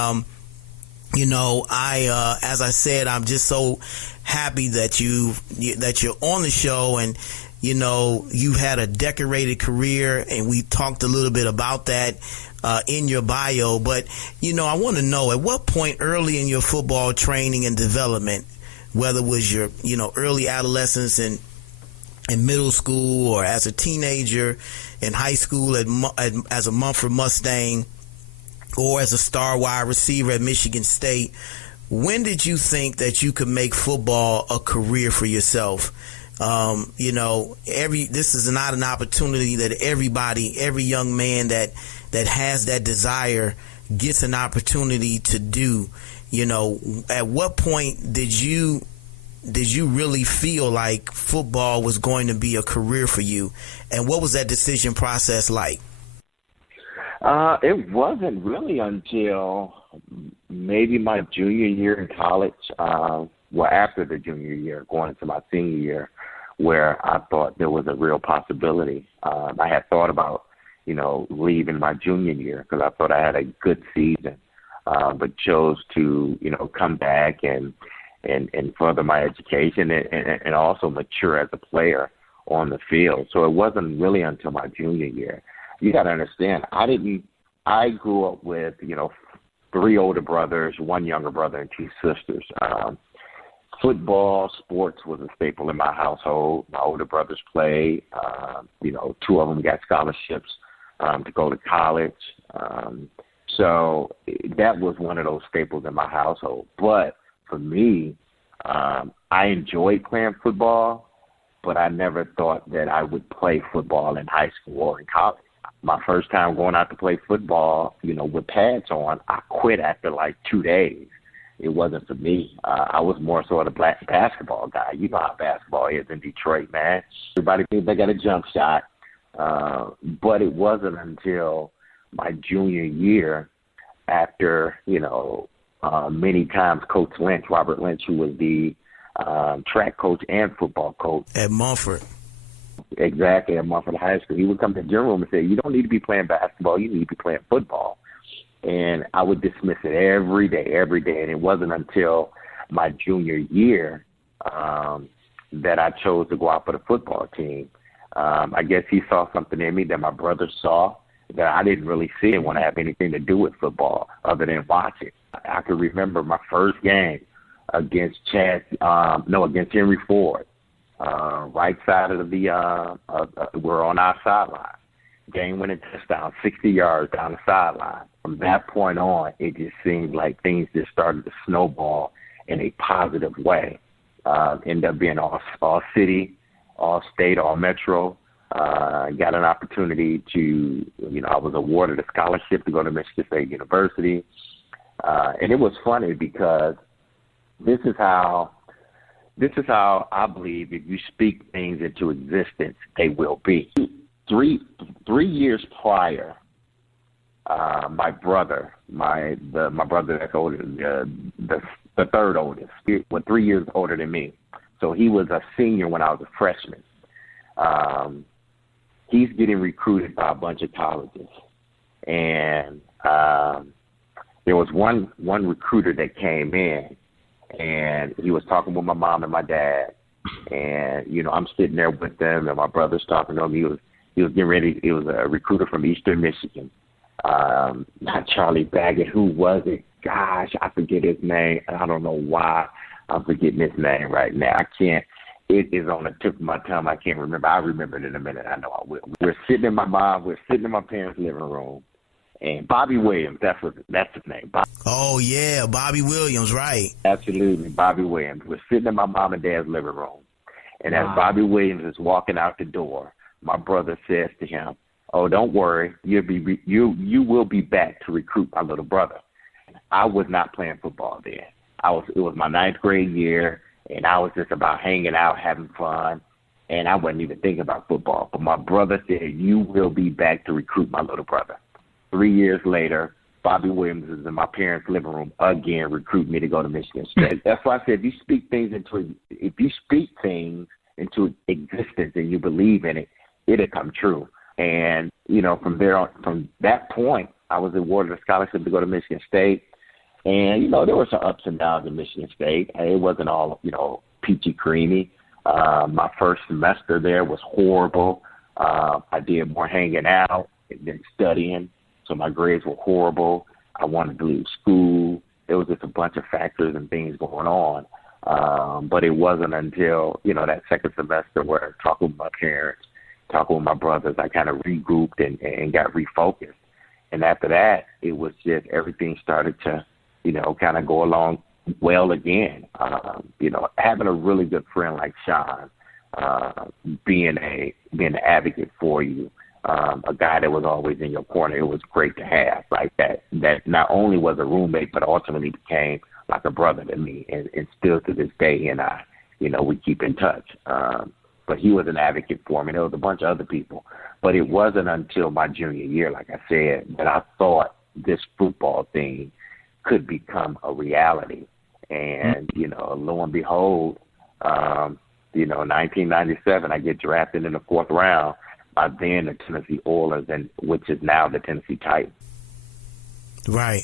You know, as I said, I'm just so happy that you're on the show, and you know, you've had a decorated career, and we talked a little bit about that in your bio. But you know, I want to know, at what point early in your football training and development, whether it was your, you know, early adolescence and in middle school, or as a teenager in high school as a Mumford Mustang, or as a star wide receiver at Michigan State, when did you think that you could make football a career for yourself? You know, this is not an opportunity that every young man that has that desire gets an opportunity to do. You know, at what point did you really feel like football was going to be a career for you? And what was that decision process like? It wasn't really until maybe my junior year in college, after the junior year, going into my senior year, where I thought there was a real possibility. I had thought about, you know, leaving my junior year because I thought I had a good season, but chose to, you know, come back and further my education and also mature as a player on the field. So it wasn't really until my junior year. You got to understand, I grew up with, you know, 3 older brothers, 1 younger brother, and 2 sisters. Football, sports was a staple in my household. My older brothers played. You know, 2 of them got scholarships to go to college. So that was one of those staples in my household. But for me, I enjoyed playing football, but I never thought that I would play football in high school or in college. My first time going out to play football, you know, with pads on, I quit after like 2 days. It wasn't for me. I was more so of a black basketball guy. You know how basketball is in Detroit, man. Everybody thinks they got a jump shot. But it wasn't until my junior year, after, you know, many times Coach Lynch, Robert Lynch, who was the track coach and football coach at Mumford. Exactly, at Mumford High School. He would come to the gym room and say, you don't need to be playing basketball, you need to be playing football. And I would dismiss it every day. And it wasn't until my junior year that I chose to go out for the football team. I guess he saw something in me that my brother saw that I didn't really see and want to have anything to do with football other than watch it. I can remember my first game against against Henry Ford. Right side of we're on our sideline. Game-winning touchdown, 60 yards down the sideline. From that point on, it just seemed like things just started to snowball in a positive way. Ended up being all city, all state, all metro. Got an opportunity to, you know, I was awarded a scholarship to go to Michigan State University. And it was funny because this is how I believe if you speak things into existence, they will be. 3 years prior, my brother, my brother that's older, the third oldest, was 3 years older than me. So he was a senior when I was a freshman. He's getting recruited by a bunch of colleges. And there was one recruiter that came in, and he was talking with my mom and my dad. And, you know, I'm sitting there with them, and my brother's talking to him. He was getting ready. It was a recruiter from Eastern Michigan. Not Charlie Baggett. Who was it? Gosh, I forget his name. I don't know why I'm forgetting his name right now. I can't. It is on the tip of my tongue. I can't remember. I'll remember it in a minute. I know I will. We're sitting in my parents' living room, and Bobby Williams, that's his name. Oh, yeah, Bobby Williams, right. Absolutely, Bobby Williams. We're sitting in my mom and dad's living room, and as Bobby Williams is walking out the door, my brother says to him, "Oh, don't worry, you will be back to recruit my little brother." I was not playing football then. It was my 9th grade year, and I was just about hanging out, having fun, and I wasn't even thinking about football. But my brother said, "You will be back to recruit my little brother." 3 years later, Bobby Williams is in my parents' living room again, recruiting me to go to Michigan State. That's why I said, if you speak things into existence and you believe in it, it'll come true. And, you know, from that point, I was awarded a scholarship to go to Michigan State. And, you know, there were some ups and downs in Michigan State. It wasn't all, you know, peachy creamy. My first semester there was horrible. I did more hanging out than studying. So my grades were horrible. I wanted to leave school. There was just a bunch of factors and things going on. But it wasn't until, you know, that second semester where talking with my parents, talking with my brothers, I kind of regrouped and got refocused. And after that, it was just everything started to, you know, kind of go along well again. You know, having a really good friend like Sean, being an advocate for you, a guy that was always in your corner, it was great to have. Like that not only was a roommate, but ultimately became like a brother to me, and still to this day, he and I, you know, we keep in touch. But he was an advocate for me. There was a bunch of other people. But it wasn't until my junior year, like I said, that I thought this football thing could become a reality. And, you know, lo and behold, you know, 1997, I get drafted in the 4th round by then the Tennessee Oilers, and which is now the Tennessee Titans. Right.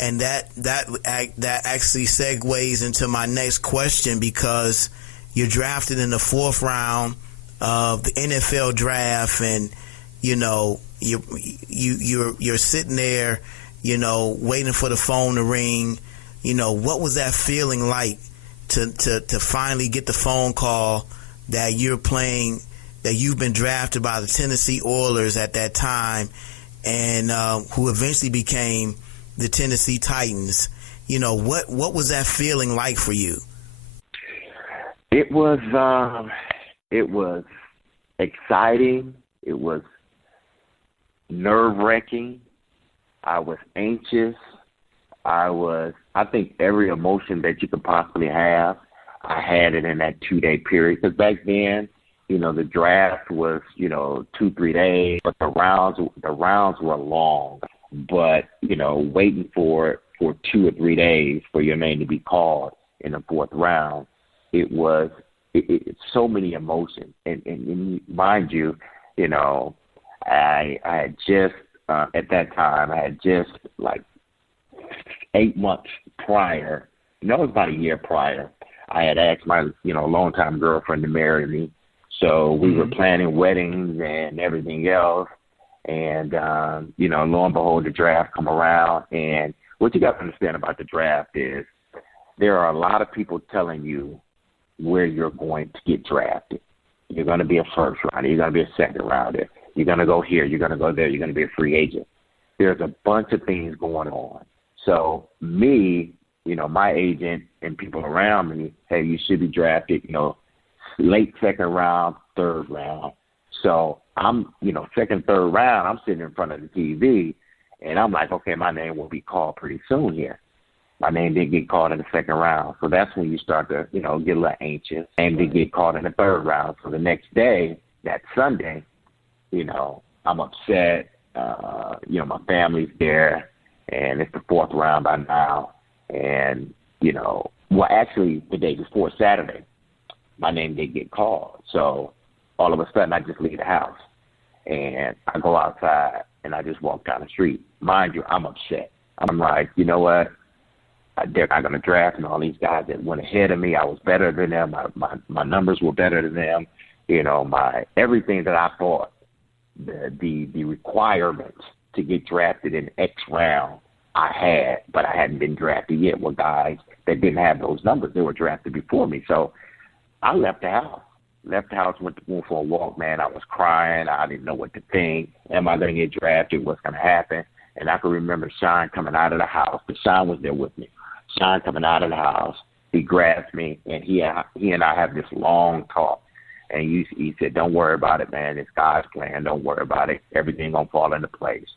And that actually segues into my next question, because you're drafted in the 4th round of the NFL draft, and you know you're sitting there, you know, waiting for the phone to ring. You know, what was that feeling like to finally get the phone call that you've been drafted by the Tennessee Oilers at that time, and who eventually became the Tennessee Titans? You know, what was that feeling like for you? It was exciting. It was nerve-wracking. I was anxious. I think every emotion that you could possibly have, I had it in that 2-day period. Because back then, you know, the draft was, you know, 2-3 days, but the rounds were long. But, you know, waiting for 2 or 3 days for your name to be called in the 4th round, it was so many emotions. And mind you, you know, I had just, at that time, I had just like 8 months prior, no, it was about a year prior, I had asked my, you know, longtime girlfriend to marry me. So we were planning weddings and everything else. And, you know, lo and behold, the draft come around. And what you got to understand about the draft is there are a lot of people telling you where you're going to get drafted. You're going to be a first rounder. You're going to be a second rounder. You're going to go here. You're going to go there. You're going to be a free agent. There's a bunch of things going on. So me, you know, my agent and people around me, hey, you should be drafted, you know, late 2nd round, 3rd round. So I'm, you know, 2nd, 3rd round, I'm sitting in front of the TV, and I'm like, okay, my name will be called pretty soon here. My name didn't get called in the 2nd round. So that's when you start to, you know, get a little anxious. And didn't get called in the 3rd round. So the next day, that Sunday, you know, I'm upset. You know, my family's there, and it's the 4th round by now. And well, actually the day before Saturday, my name did get called. So all of a sudden I just leave the house and I go outside and I just walk down the street. Mind you, I'm upset. I'm like, you know what? They're not going to draft me. All these guys that went ahead of me, I was better than them. My numbers were better than them. My everything that I thought, the requirements to get drafted in X round, I had, but I hadn't been drafted yet. Were guys that didn't have those numbers. They were drafted before me. So I left the house. Went for a walk, man. I was crying. I didn't know what to think. Am I going to get drafted? What's going to happen? And I can remember Sean coming out of the house. But Sean was there with me. Sean coming out of the house, he grabs me, and he and I have this long talk. And he said, don't worry about it, man. It's God's plan. Don't worry about it. Everything going to fall into place.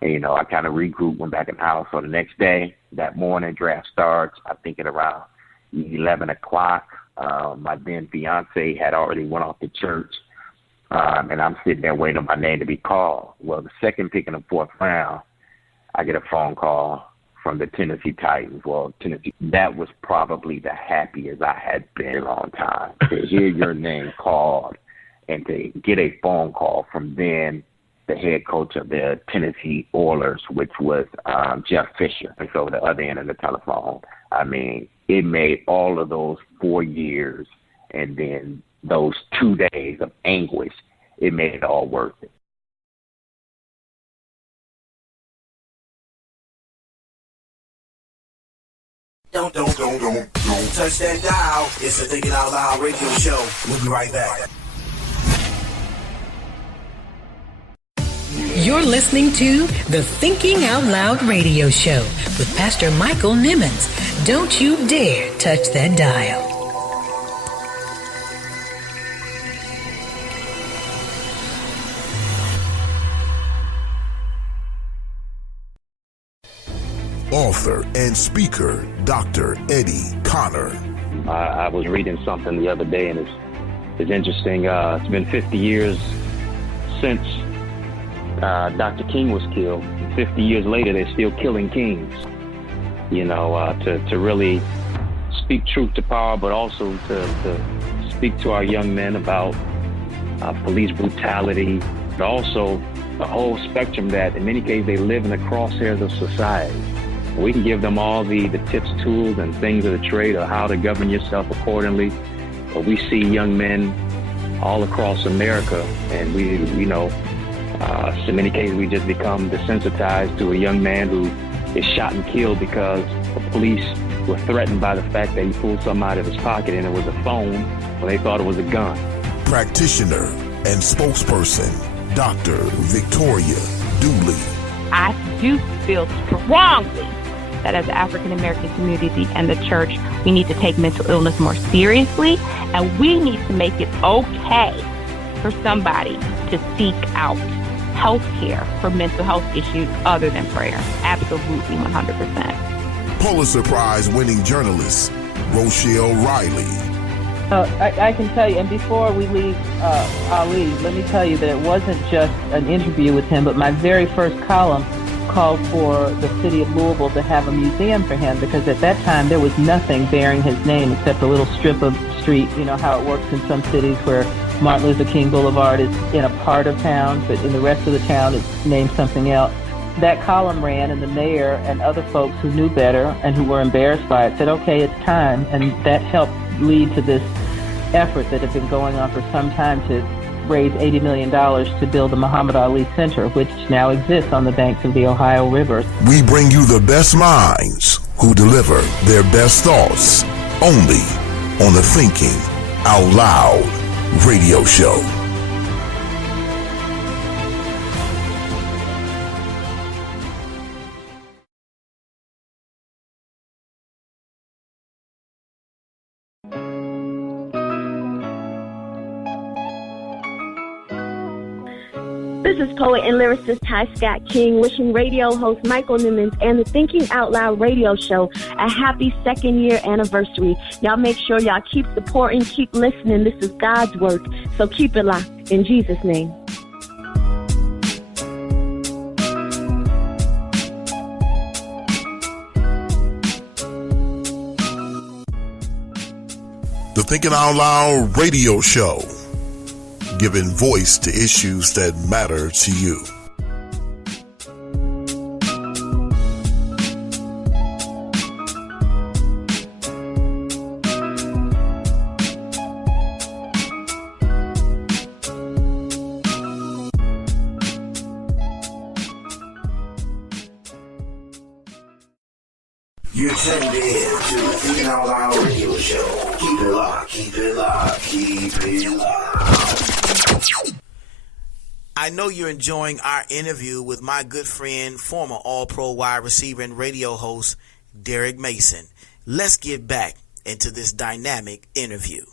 And, I kind of regrouped, went back in the house. So the next day, that morning, draft starts, I think at around 11 o'clock. My then fiance had already went off to church, and I'm sitting there waiting on my name to be called. Well, the second pick in the fourth round, I get a phone call from the Tennessee Titans. Well, that was probably the happiest I had been in a long time, to hear your name called and to get a phone call from then the head coach of the Tennessee Oilers, which was Jeff Fisher. And so the other end of the telephone, I mean, it made all of those 4 years and then those 2 days of anguish, it made it all worth it. Don't touch that dial. It's the Thinking Out Loud radio show. We'll be right back. You're listening to the Thinking Out Loud radio show with Pastor Michael Nimmons. Don't you dare touch that dial. Author and speaker, Dr. Eddie Connor. I was reading something the other day, and it's interesting. It's been 50 years since Dr. King was killed. 50 years later, they're still killing kings. To really speak truth to power, but also to speak to our young men about police brutality, but also the whole spectrum that in many cases they live in the crosshairs of society. We can give them all the tips, tools, and things of the trade of how to govern yourself accordingly. But we see young men all across America, and in many cases we just become desensitized to a young man who is shot and killed because the police were threatened by the fact that he pulled something out of his pocket and it was a phone when they thought it was a gun. Practitioner and spokesperson, Dr. Victoria Dooley. I do feel strongly that as the African American community and the church, we need to take mental illness more seriously, and we need to make it okay for somebody to seek out health care for mental health issues other than prayer. Absolutely, 100%. Pulitzer Prize winning journalist, Rochelle Riley. I can tell you, and before we leave Ali, let me tell you that it wasn't just an interview with him, but my very first column called for the city of Louisville to have a museum for him, because at that time there was nothing bearing his name except a little strip of street. You know how it works in some cities where Martin Luther King Boulevard is in a part of town, but in the rest of the town it's named something else. That column ran, and the mayor and other folks who knew better and who were embarrassed by it said, okay, it's time. And that helped lead to this effort that had been going on for some time to raise $80 million to build the Muhammad Ali Center, which now exists on the banks of the Ohio River. We bring you the best minds who deliver their best thoughts only on the Thinking Out Loud radio show. This is poet and lyricist Ty Scott King wishing radio host Michael Nimmons and the Thinking Out Loud radio show a happy 2nd year anniversary. Y'all make sure y'all keep supporting, keep listening. This is God's work, so keep it locked in Jesus' name. The Thinking Out Loud radio show, giving voice to issues that matter to you. You're tuned in to the Thinking Out Loud radio show. Keep it locked, keep it locked, keep it locked. I know you're enjoying our interview with my good friend, former All-Pro wide receiver and radio host, Derrick Mason. Let's get back into this dynamic interview.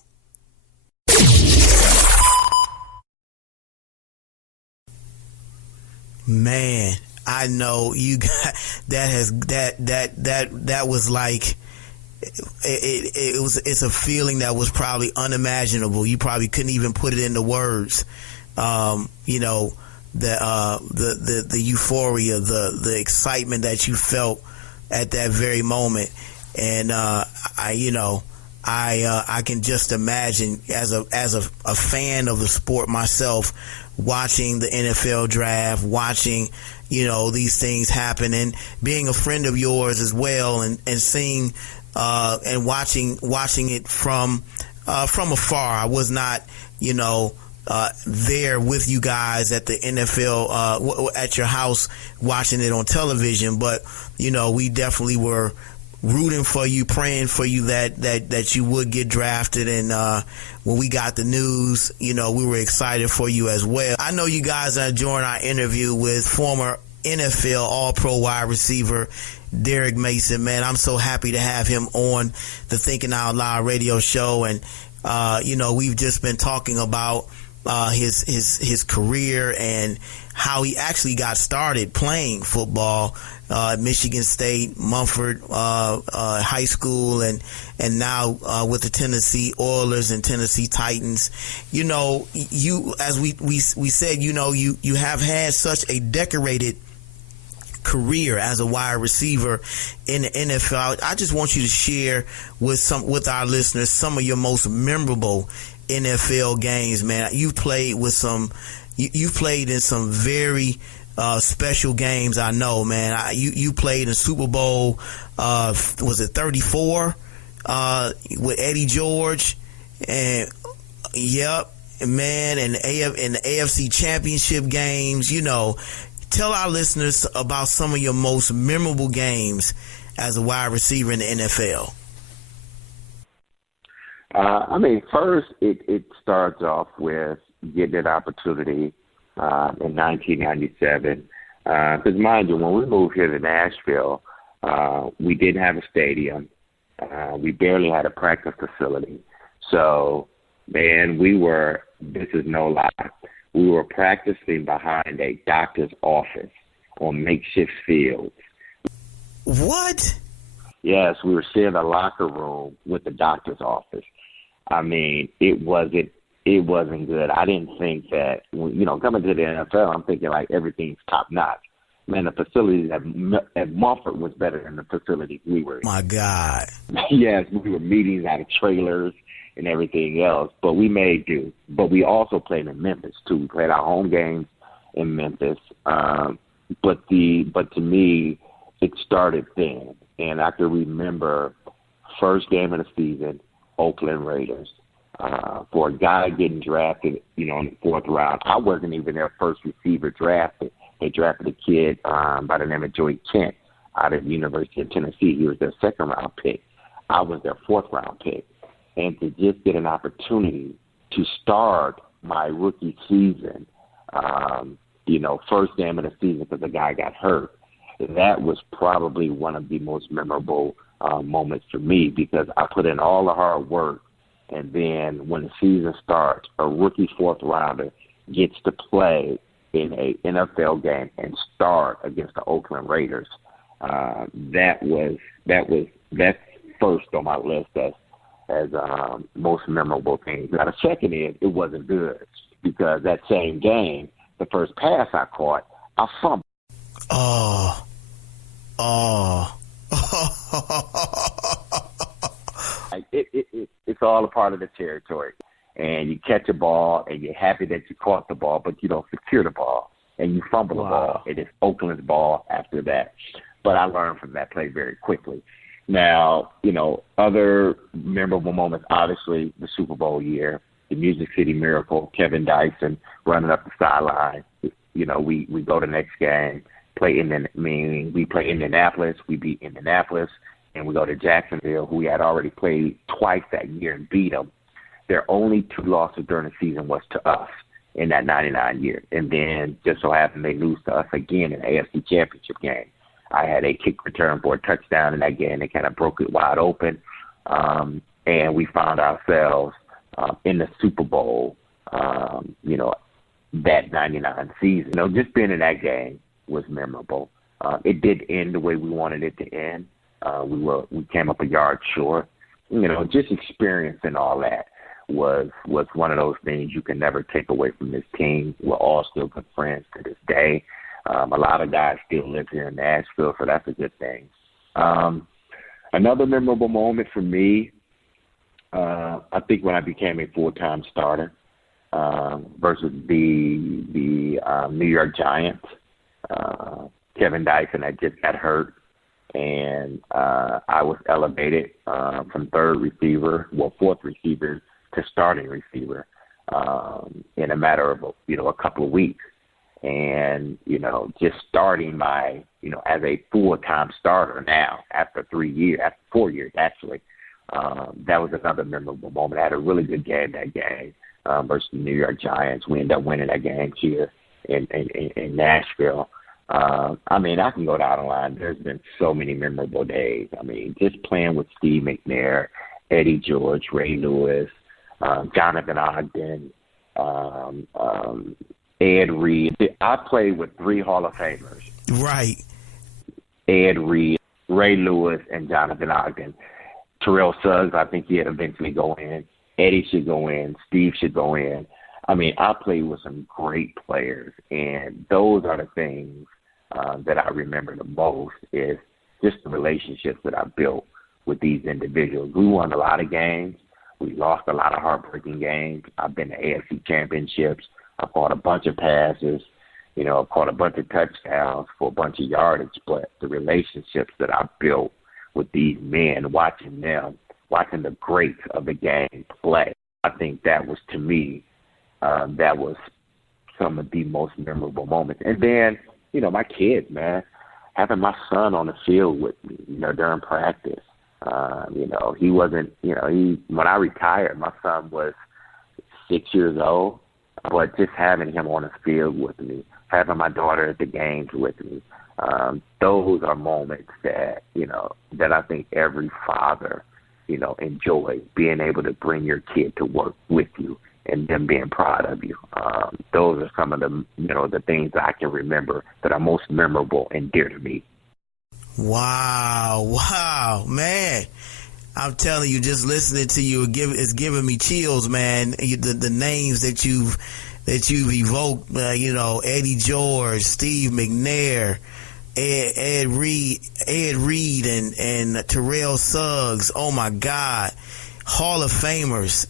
Man, I know you got that was like it's a feeling that was probably unimaginable. You probably couldn't even put it into words. You know, the euphoria, the excitement that you felt at that very moment. And I can just imagine as a fan of the sport myself, watching the NFL draft, watching, these things happen, and being a friend of yours as well, and seeing and watching it from afar. I was not, there with you guys at the NFL, at your house watching it on television, but we definitely were rooting for you, praying for you that you would get drafted. And when we got the news, we were excited for you as well. I know you guys are enjoying our interview with former NFL All-Pro wide receiver Derrick Mason. Man, I'm so happy to have him on the Thinking Out Loud radio show. And we've just been talking about his career and how he actually got started playing football at Michigan State, Mumford High School, and now with the Tennessee Oilers and Tennessee Titans. You, as we said, you have had such a decorated career as a wide receiver in the NFL. I just want you to share with our listeners some of your most memorable NFL games, man. You've played in some very special games. I know, man. You played in Super Bowl, was it 34 with Eddie George, and man, and the AFC Championship games. Tell our listeners about some of your most memorable games as a wide receiver in the NFL. First, it starts off with getting an opportunity in 1997. Because mind you, when we moved here to Nashville, we didn't have a stadium. We barely had a practice facility. So, man, this is no lie, we were practicing behind a doctor's office on makeshift fields. What? Yes, we were sharing a locker room with the doctor's office. It wasn't good. I didn't think that, coming to the NFL, I'm thinking like everything's top notch. Man, the facilities at Mumford was better than the facilities we were in. My God. Yes, we were meetings out of trailers and everything else, but we made do. But we also played in Memphis too. We played our home games in Memphis. But to me, it started then, and I can remember first game of the season, Oakland Raiders. For a guy getting drafted, in the fourth round, I wasn't even their first receiver drafted. They drafted a kid by the name of Joey Kent out of the University of Tennessee. He was their second round pick. I was their fourth round pick. And to just get an opportunity to start my rookie season, first game of the season because the guy got hurt, that was probably one of the most memorable moments for me, because I put in all the hard work. And then when the season starts, a rookie fourth rounder gets to play in a NFL game and start against the Oakland Raiders. That's first on my list as most memorable things. Now the second is it wasn't good, because that same game, the first pass I caught, I fumbled. Like it's all a part of the territory. And you catch a ball, and you're happy that you caught the ball, but you don't secure the ball, and you fumble the ball. It is Oakland's ball after that. But I learned from that play very quickly. Now, other memorable moments, obviously the Super Bowl year, the Music City Miracle, Kevin Dyson running up the sideline. We go to the next game, we play Indianapolis, we beat Indianapolis, and we go to Jacksonville, who we had already played twice that year and beat them. Their only 2 losses during the season was to us in that 99 year. And then just so happened they lose to us again in the AFC Championship game. I had a kick return for a touchdown in that game. They kind of broke it wide open. And we found ourselves in the Super Bowl, that 99 season. Just being in that game was memorable. It did end the way we wanted it to end. We came up a yard short. Just experiencing all that was one of those things you can never take away from this team. We're all still good friends to this day. A lot of guys still live here in Nashville, so that's a good thing. Another memorable moment for me, I think when I became a full-time starter versus the New York Giants. Kevin Dyson had just got hurt, and I was elevated from fourth receiver to starting receiver in a matter of a couple of weeks. And, just starting my, as a full-time starter now after 4 years actually, that was another memorable moment. I had a really good game that game versus the New York Giants. We ended up winning that game here in Nashville. I can go down the line. There's been so many memorable days. Just playing with Steve McNair, Eddie George, Ray Lewis, Jonathan Ogden, Ed Reed. I played with 3 Hall of Famers. Right. Ed Reed, Ray Lewis, and Jonathan Ogden. Terrell Suggs, I think he'd eventually go in. Eddie should go in. Steve should go in. I played with some great players, and those are the things that I remember the most is just the relationships that I built with these individuals. We won a lot of games. We lost a lot of heartbreaking games. I've been to AFC championships. I caught a bunch of passes. I caught a bunch of touchdowns for a bunch of yardage. But the relationships that I built with these men, watching the greats of the game play, I think that was, to me, that was some of the most memorable moments. And then, my kids, man, having my son on the field with me, during practice. He wasn't, when I retired, my son was 6 years old, but just having him on the field with me, having my daughter at the games with me, those are moments that, that I think every father, enjoys, being able to bring your kid to work with you and them being proud of you. Those are some of the, the things that I can remember that are most memorable and dear to me. Wow, man. I'm telling you, just listening to you is giving me chills, man. The names that you've evoked, Eddie George, Steve McNair, Ed Reed, and Terrell Suggs. Oh my God, Hall of Famers.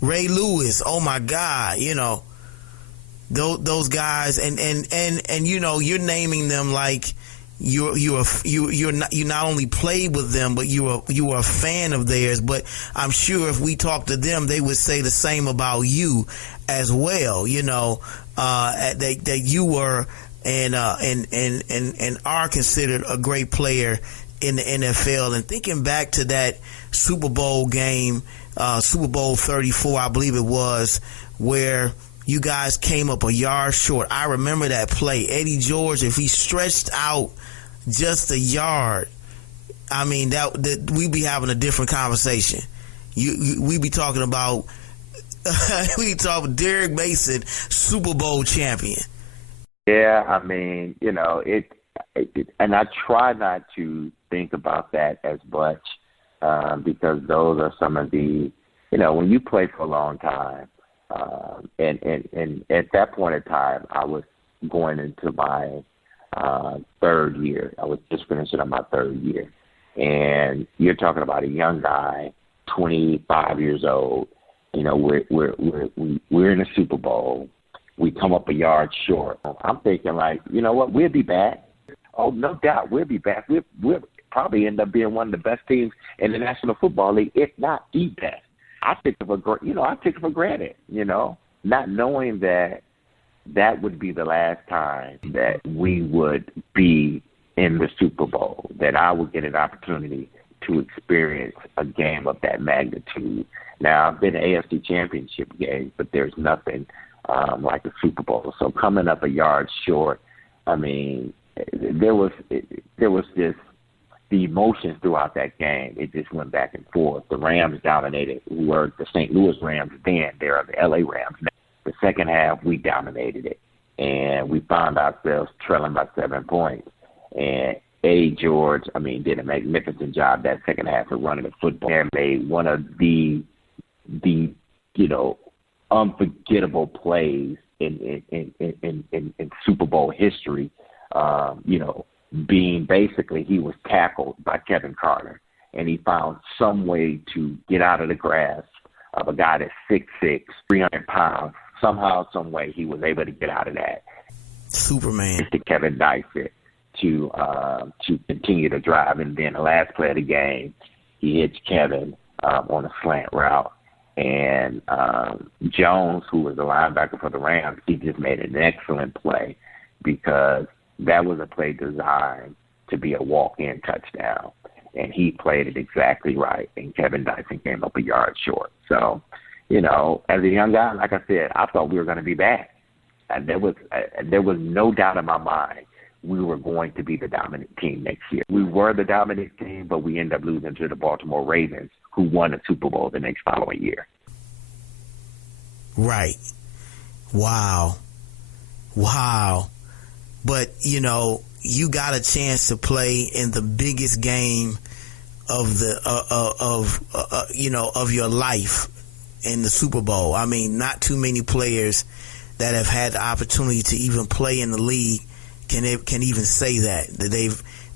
Ray Lewis. Oh my God, those guys, and you're naming them like. You not only played with them, but you were a fan of theirs. But I'm sure if we talked to them, they would say the same about you as well. That you were and are considered a great player in the NFL. And thinking back to that Super Bowl game, Super Bowl 34, I believe it was, where you guys came up a yard short. I remember that play. Eddie George, if he stretched out just a yard, that we'd be having a different conversation. We'd be talking about Derrick Mason, Super Bowl champion. Yeah, it, and I try not to think about that as much because those are some of the, when you play for a long time. And at that point in time, I was going into my third year. I was just finishing up my third year. And you're talking about a young guy 25 years old. You know, we're in the Super Bowl. We come up a yard short. I'm thinking, like, you know what? We'll be back. Oh, no doubt, we'll be back. We'll probably end up being one of the best teams in the National Football League, if not the best. I took it for granted, you know, not knowing that would be the last time that we would be in the Super Bowl, that I would get an opportunity to experience a game of that magnitude. Now, I've been to AFC Championship games, but there's nothing like a Super Bowl. So coming up a yard short, I mean, there was just the emotions throughout that game. It just went back and forth. The Rams dominated, who were the St. Louis Rams then. They're the LA Rams now. The second half, we dominated it, and we found ourselves trailing by 7 points. And George, I mean, did a magnificent job that second half of running the football and made one of the you know, unforgettable plays in Super Bowl history. You know, being basically he was tackled by Kevin Carter, and he found some way to get out of the grasp of a guy that's 6'6", 300 pounds. Somehow, some way, he was able to get out of that. Superman. To Kevin Dicey to continue to drive. And then the last play of the game, he hits Kevin on a slant route. And Jones, who was the linebacker for the Rams, he just made an excellent play because that was a play designed to be a walk-in touchdown. And he played it exactly right, and Kevin Dyson came up a yard short. So, you know, as a young guy, like I said, I thought we were going to be back. And there was no doubt in my mind we were going to be the dominant team next year. We were the dominant team, but we ended up losing to the Baltimore Ravens, who won the Super Bowl the next following year. Right. Wow. But, you know, you got a chance to play in the biggest game of of your life in the Super Bowl. I mean, not too many players that have had the opportunity to even play in the league can even say that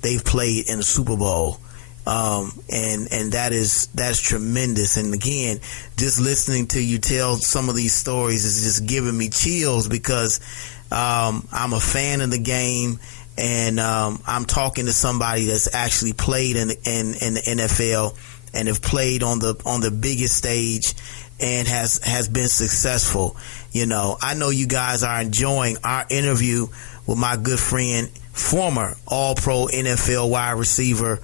they've played in the Super Bowl. And that's tremendous. And again, just listening to you tell some of these stories is just giving me chills because I'm a fan of the game, and I'm talking to somebody that's actually played in the NFL and have played on the biggest stage and has been successful. You know, I know you guys are enjoying our interview with my good friend, former All-Pro NFL wide receiver,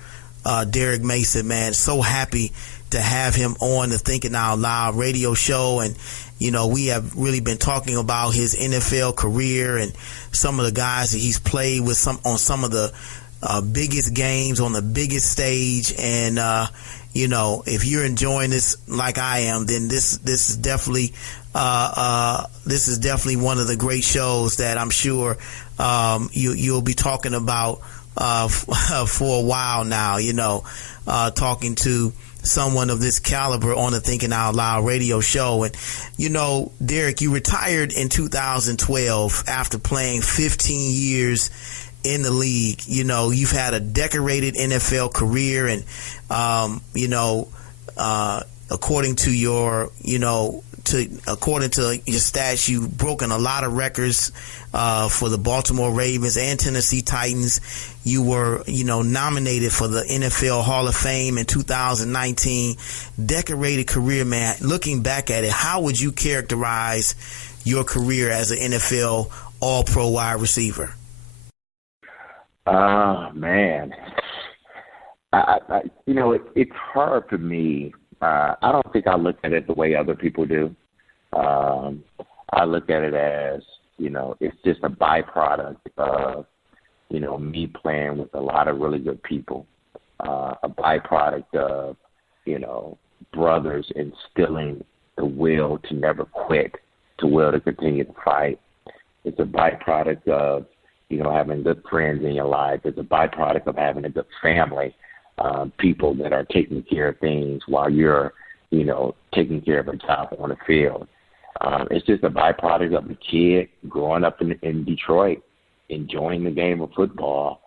Derrick Mason, man. So happy to have him on the Thinking Out Loud radio show. And, you know, we have really been talking about his NFL career and some of the guys that he's played with on some of the biggest games on the biggest stage. And, you know, if you're enjoying this like I am, then this is definitely one of the great shows that I'm sure you'll be talking about for a while now, you know, talking to someone of this caliber on the Thinking Out Loud radio show. And, you know, Derrick, you retired in 2012 after playing 15 years in the league. You know, you've had a decorated NFL career, and, you know, according to your stats, you've broken a lot of records for the Baltimore Ravens and Tennessee Titans. You were, you know, nominated for the NFL Hall of Fame in 2019. Decorated career, man. Looking back at it, how would you characterize your career as an NFL All-Pro wide receiver? Man. You know, it's hard for me. I don't think I look at it the way other people do. I look at it as, you know, it's just a byproduct of, you know, me playing with a lot of really good people, a byproduct of, you know, brothers instilling the will to never quit, the will to continue to fight. It's a byproduct of, you know, having good friends in your life. It's a byproduct of having a good family, people that are taking care of things while you're, you know, taking care of a job on the field. It's just a byproduct of a kid growing up in Detroit, enjoying the game of football,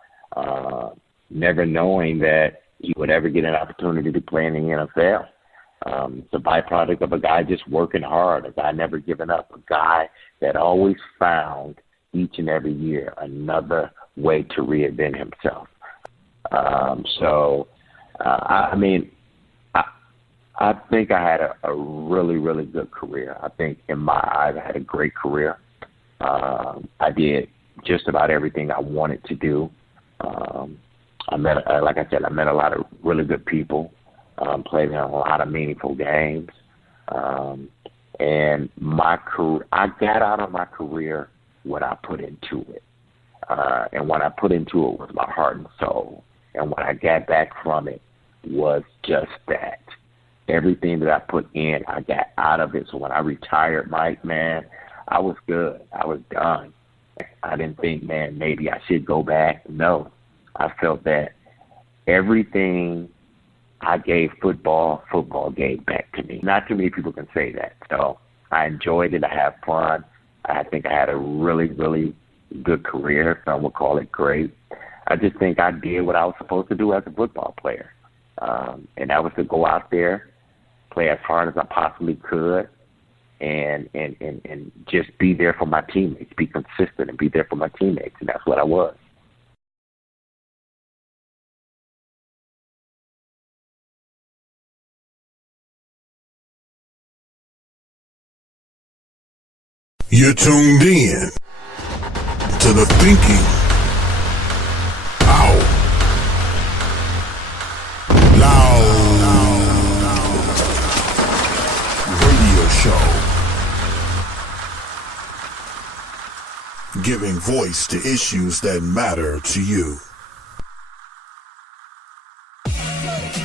never knowing that he would ever get an opportunity to play in the NFL. It's a byproduct of a guy just working hard, a guy never giving up, a guy that always found each and every year another way to reinvent himself. I think I had a really, really good career. I think in my eyes I had a great career. I did just about everything I wanted to do. I met a lot of really good people, played in a lot of meaningful games. And my career, I got out of my career what I put into it. And what I put into it was my heart and soul. And what I got back from it was just that. Everything that I put in, I got out of it. So when I retired, Mike, man, I was good. I was done. I didn't think, man, maybe I should go back. No. I felt that everything I gave football gave back to me. Not too many people can say that. So I enjoyed it. I had fun. I think I had a really, really good career. Some would call it great. I just think I did what I was supposed to do as a football player. And that was to go out there, play as hard as I possibly could, and just be there for my teammates, be consistent and be there for my teammates. And that's what I was. You're tuned in to the Thinking Out Loud radio show, giving voice to issues that matter to you.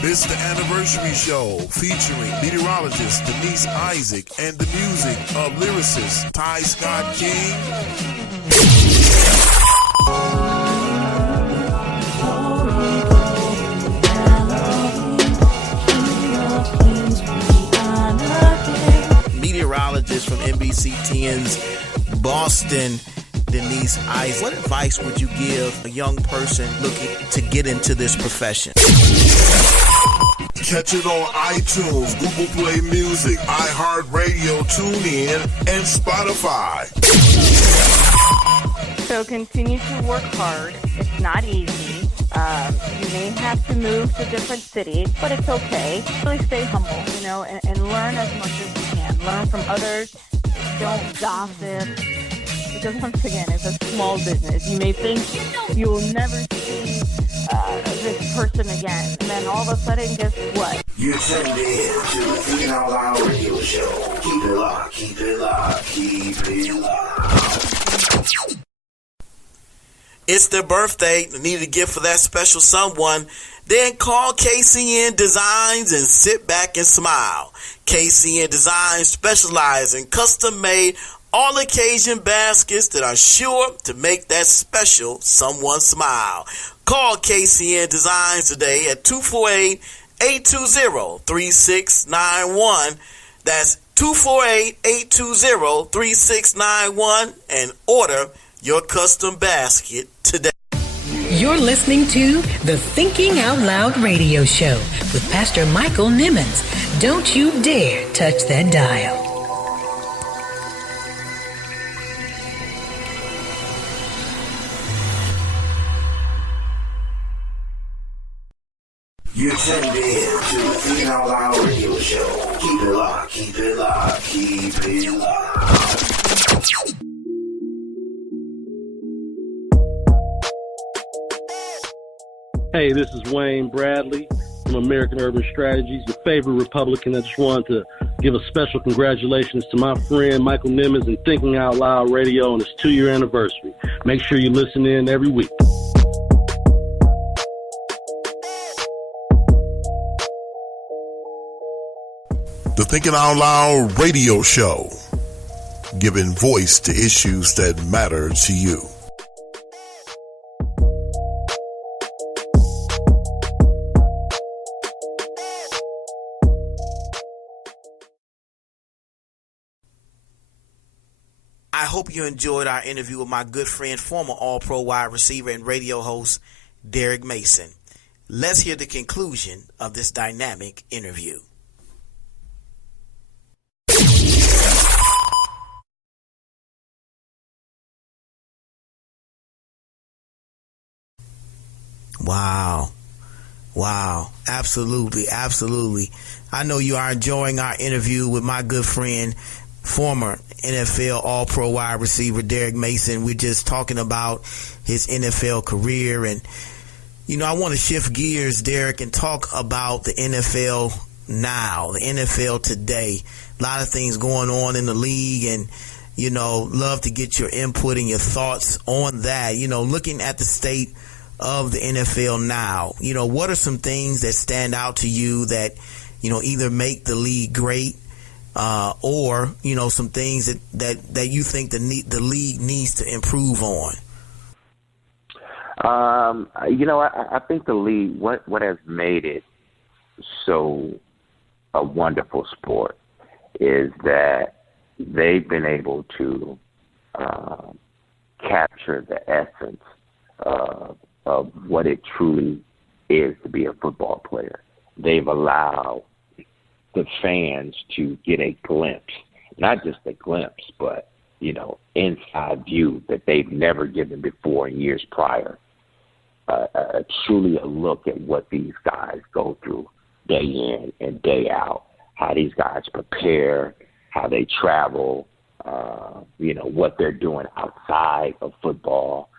It's the anniversary show featuring meteorologist Denise Isaac and the music of lyricist Ty Scott King. Meteorologist from NBC10's Boston, Denise Isaac. What advice would you give a young person looking to get into this profession? Catch it on iTunes, Google Play Music, iHeartRadio, TuneIn, and Spotify. So continue to work hard. It's not easy. You may have to move to different cities, but it's okay. Really stay humble, and learn as much as you can. Learn from others. Don't gossip. Because once again, it's a small business. You may think you'll never see this person again, and then all of a sudden, guess what? You're tuned in to the Thinking Out Loud radio show. Keep it locked, keep it locked, keep it locked. It's their birthday. Need a gift for that special someone. Then call KCN Designs and sit back and smile. KCN Designs specialize in custom-made all-occasion baskets that are sure to make that special someone smile. Call KCN Designs today at 248-820-3691. That's 248-820-3691 and order your custom basket today. You're listening to the Thinking Out Loud radio show with Pastor Michael Nimmons. Don't you dare touch that dial. You're tuned in to the Thinking Out Loud radio show. Keep it locked, keep it locked, keep it locked. Hey, this is Wayne Bradley from American Urban Strategies, your favorite Republican. I just wanted to give a special congratulations to my friend Michael Nimmons and Thinking Out Loud Radio on his 2-year anniversary. Make sure you listen in every week. The Thinking Out Loud radio show, giving voice to issues that matter to you. I hope you enjoyed our interview with my good friend, former All-Pro wide receiver and radio host, Derrick Mason. Let's hear the conclusion of this dynamic interview. Wow. Absolutely. I know you are enjoying our interview with my good friend, former NFL All-Pro wide receiver Derrick Mason. We're just talking about his NFL career. And, I want to shift gears, Derrick, and talk about the NFL now, the NFL today. A lot of things going on in the league, and love to get your input and your thoughts on that. Looking at the state of the NFL now, what are some things that stand out to you that, either make the league great, or, some things that you think the league needs to improve on? I think the league, what has made it so a wonderful sport is that they've been able to capture the essence of what it truly is to be a football player. They've allowed the fans to get a glimpse, not just a glimpse, but, inside view that they've never given before in years prior. Truly a look at what these guys go through day in and day out, how these guys prepare, how they travel, what they're doing outside of football.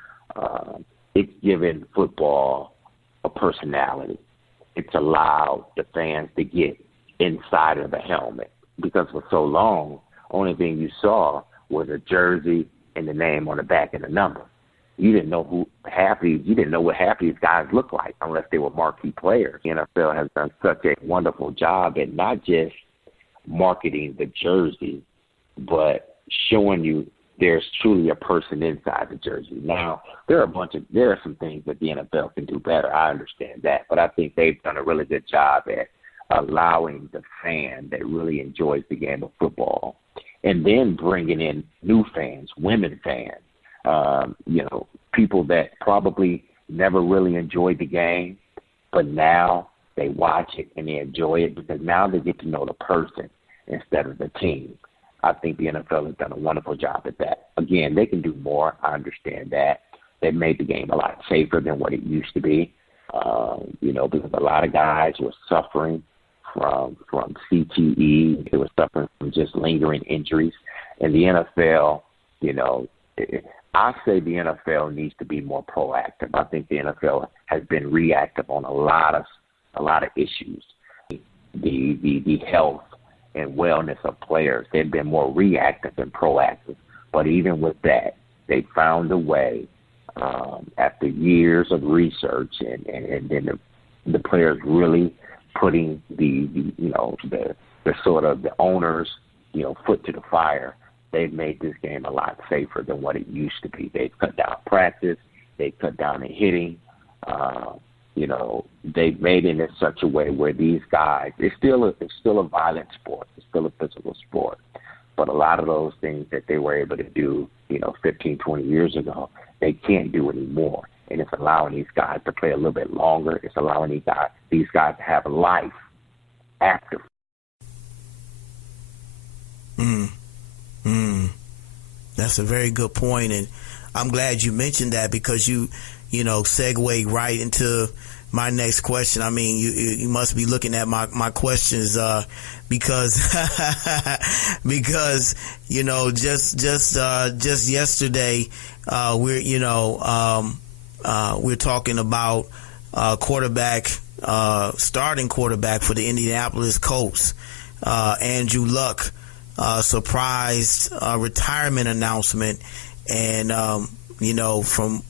It's given football a personality. It's allowed the fans to get inside of the helmet, because for so long, only thing you saw was a jersey and the name on the back and the number. You didn't know you didn't know what half these guys looked like unless they were marquee players. The NFL has done such a wonderful job at not just marketing the jersey, but showing you there's truly a person inside the jersey. Now, there are some things that the NFL can do better. I understand that, but I think they've done a really good job at allowing the fan that really enjoys the game of football, and then bringing in new fans, women fans, people that probably never really enjoyed the game, but now they watch it and they enjoy it because now they get to know the person instead of the team. I think the NFL has done a wonderful job at that. Again, they can do more. I understand that. They've made the game a lot safer than what it used to be, because a lot of guys were suffering from CTE. They were suffering from just lingering injuries. And the NFL, I say the NFL needs to be more proactive. I think the NFL has been reactive on a lot of issues. The health and wellness of players, they've been more reactive than proactive. But even with that, they found a way after years of research and then the players really putting the sort of the owners foot to the fire. They've made this game a lot safer than what it used to be. They've cut down practice. They've cut down the hitting. They've made it in such a way where these guys, it's still a violent sport. It's still a physical sport. But a lot of those things that they were able to do, 15, 20 years ago, they can't do anymore. And it's allowing these guys to play a little bit longer. It's allowing these guys to have a life after. That's a very good point, and I'm glad you mentioned that because you segue right into my next question. I mean, you must be looking at my questions because just yesterday we're talking about starting quarterback for the Indianapolis Colts, Andrew Luck. Surprised retirement announcement, and from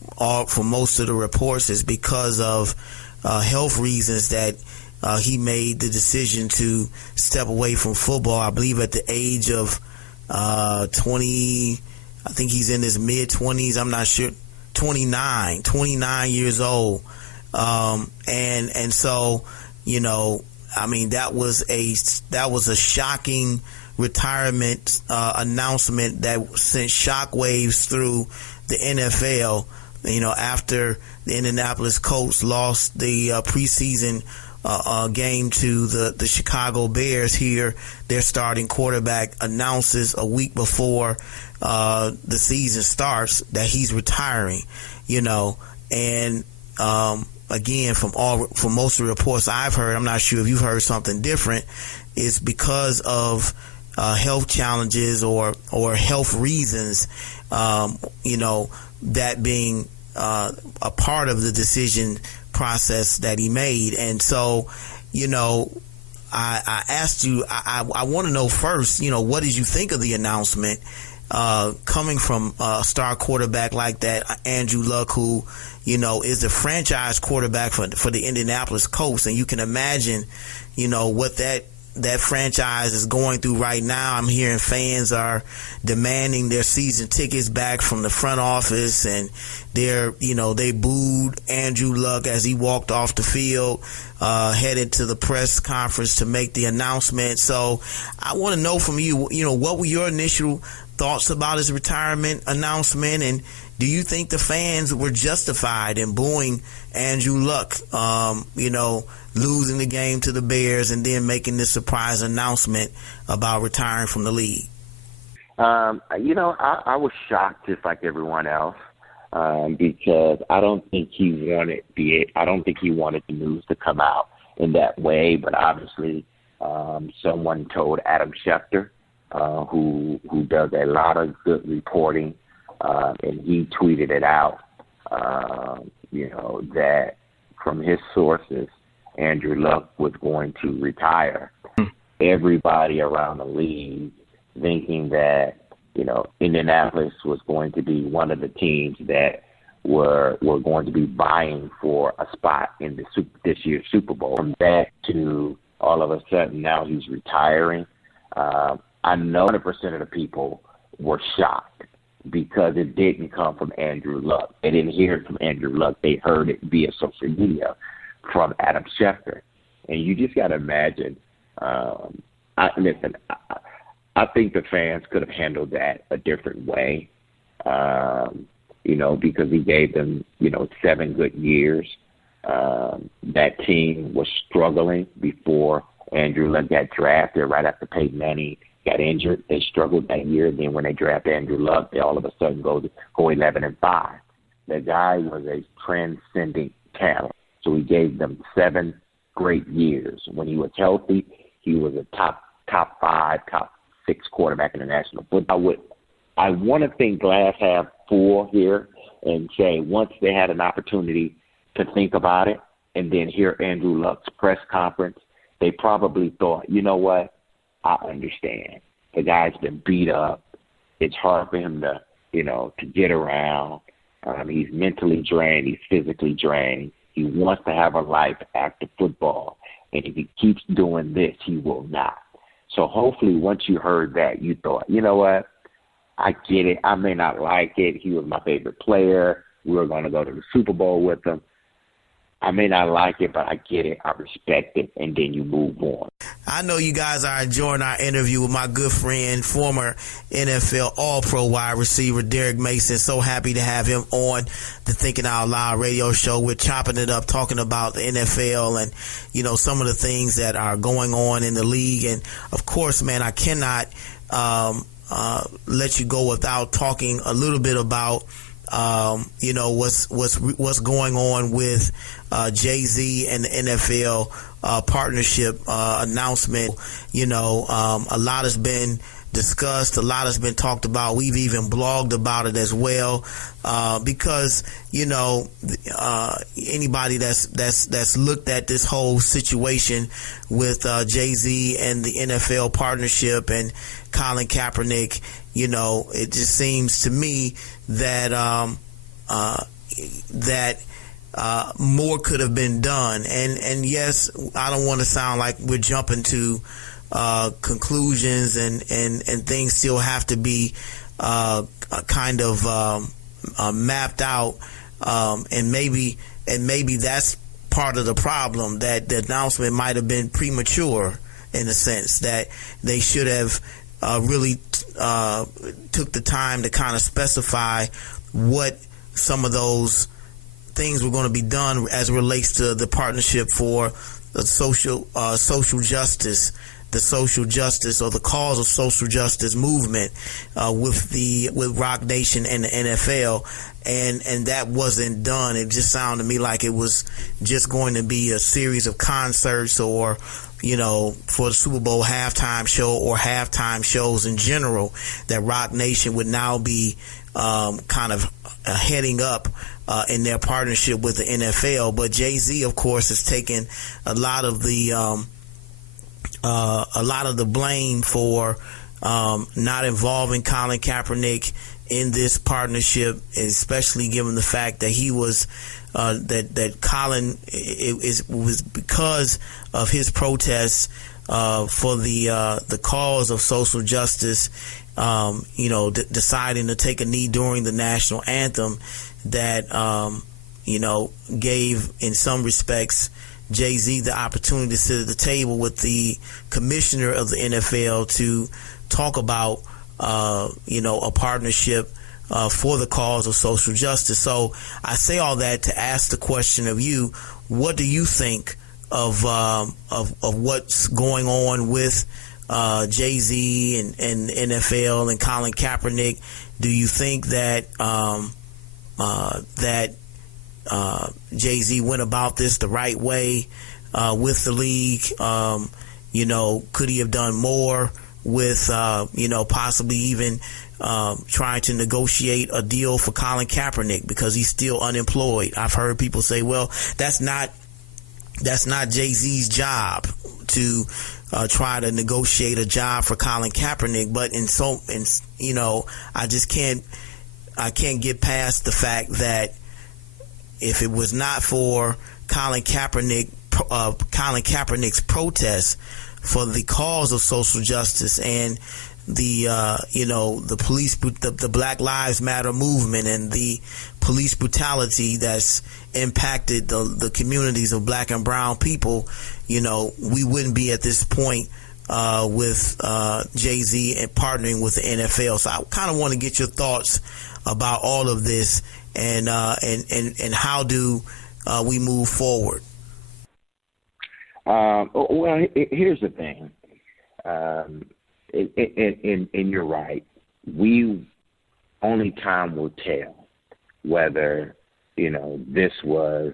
most of the reports is because of health reasons that he made the decision to step away from football. I believe at the age of 20, I think he's in his mid 20s. I'm not sure. 29 years old, and so I mean that was a shocking retirement announcement that sent shockwaves through the NFL. After the Indianapolis Colts lost the preseason game to the Chicago Bears here, their starting quarterback announces a week before the season starts that he's retiring. And again, from most of the reports I've heard, I'm not sure if you've heard something different, is because of health challenges or health reasons, that being a part of the decision process that he made. And so, I asked you, I want to know first, what did you think of the announcement coming from a star quarterback like that, Andrew Luck, who, is the franchise quarterback for the Indianapolis Colts. And you can imagine, what that franchise is going through right now. I'm hearing fans are demanding their season tickets back from the front office, and they booed Andrew Luck as he walked off the field, headed to the press conference to make the announcement. So I want to know from you, what were your initial thoughts about his retirement announcement, and do you think the fans were justified in booing Andrew Luck, losing the game to the Bears and then making this surprise announcement about retiring from the league? I was shocked just like everyone else, because I don't think he wanted the news to come out in that way. But obviously, someone told Adam Schefter, who does a lot of good reporting, and he tweeted it out, that from his sources, Andrew Luck was going to retire. Everybody around the league thinking that, Indianapolis was going to be one of the teams that were going to be vying for a spot in this year's Super Bowl. From that to all of a sudden now he's retiring, I know 100% of the people were shocked because it didn't come from Andrew Luck. They didn't hear it from Andrew Luck. They heard it via social media from Adam Schefter. And you just got to imagine, I think the fans could have handled that a different way, because he gave them, 7 good years. That team was struggling before Andrew Luck got drafted, right after Peyton Manning got injured. They struggled that year. Then when they drafted Andrew Luck, they all of a sudden go 11-5. The guy was a transcendent talent. So he gave them 7 great years. When he was healthy, he was a top 5, top 6 quarterback in the National Football. I want to think glass half full here and say once they had an opportunity to think about it and then hear Andrew Luck's press conference, they probably thought, you know what, I understand. The guy's been beat up. It's hard for him to, to get around. He's mentally drained. He's physically drained. He wants to have a life after football. And if he keeps doing this, he will not. So hopefully once you heard that, you thought, you know what, I get it. I may not like it. He was my favorite player. We were going to go to the Super Bowl with him. I may not like it, but I get it. I respect it. And then you move on. I know you guys are enjoying our interview with my good friend, former NFL All-Pro wide receiver, Derrick Mason. So happy to have him on the Thinking Out Loud radio show. We're chopping it up, talking about the NFL and, some of the things that are going on in the league. And, of course, man, I cannot let you go without talking a little bit about what's going on with Jay-Z and the NFL partnership announcement. A lot has been discussed, a lot has been talked about. We've even blogged about it as well, because anybody that's looked at this whole situation with Jay-Z and the NFL partnership and Colin Kaepernick, it just seems to me that more could have been done. And yes, I don't want to sound like we're jumping to conclusions and things still have to be kind of mapped out. And maybe that's part of the problem, that the announcement might have been premature in the sense that they should have really took the time to kind of specify what some of those things were going to be done as it relates to the partnership for the social justice the social justice or the cause of social justice movement with Rock Nation and the NFL, and that wasn't done. It just sounded to me like it was just going to be a series of concerts or, you know, for the Super Bowl halftime show or halftime shows in general, that Rock Nation would now be kind of heading up in their partnership with the NFL. But Jay-Z, of course, has taken a lot of the blame for not involving Colin Kaepernick in this partnership, especially given the fact that he was that Colin was because of his protests for the cause of social justice, deciding to take a knee during the national anthem, that gave, in some respects, Jay-Z the opportunity to sit at the table with the commissioner of the NFL to talk about a partnership for the cause of social justice. So I say all that to ask the question of you: what do you think of what's going on with Jay-Z and the NFL and Colin Kaepernick? Do you think that Jay-Z went about this the right way with the league? Could he have done more with possibly even trying to negotiate a deal for Colin Kaepernick because he's still unemployed? I've heard people say, well, that's not Jay-Z's job to try to negotiate a job for Colin Kaepernick. But I can't get past the fact that if it was not for Colin Kaepernick's protest for the cause of social justice and the Black Lives Matter movement and the police brutality that's impacted the communities of black and brown people, we wouldn't be at this point with Jay-Z and partnering with the NFL. So I kind of want to get your thoughts about all of this and how do we move forward? Well, here's the thing. And you're right. Only time will tell whether, this was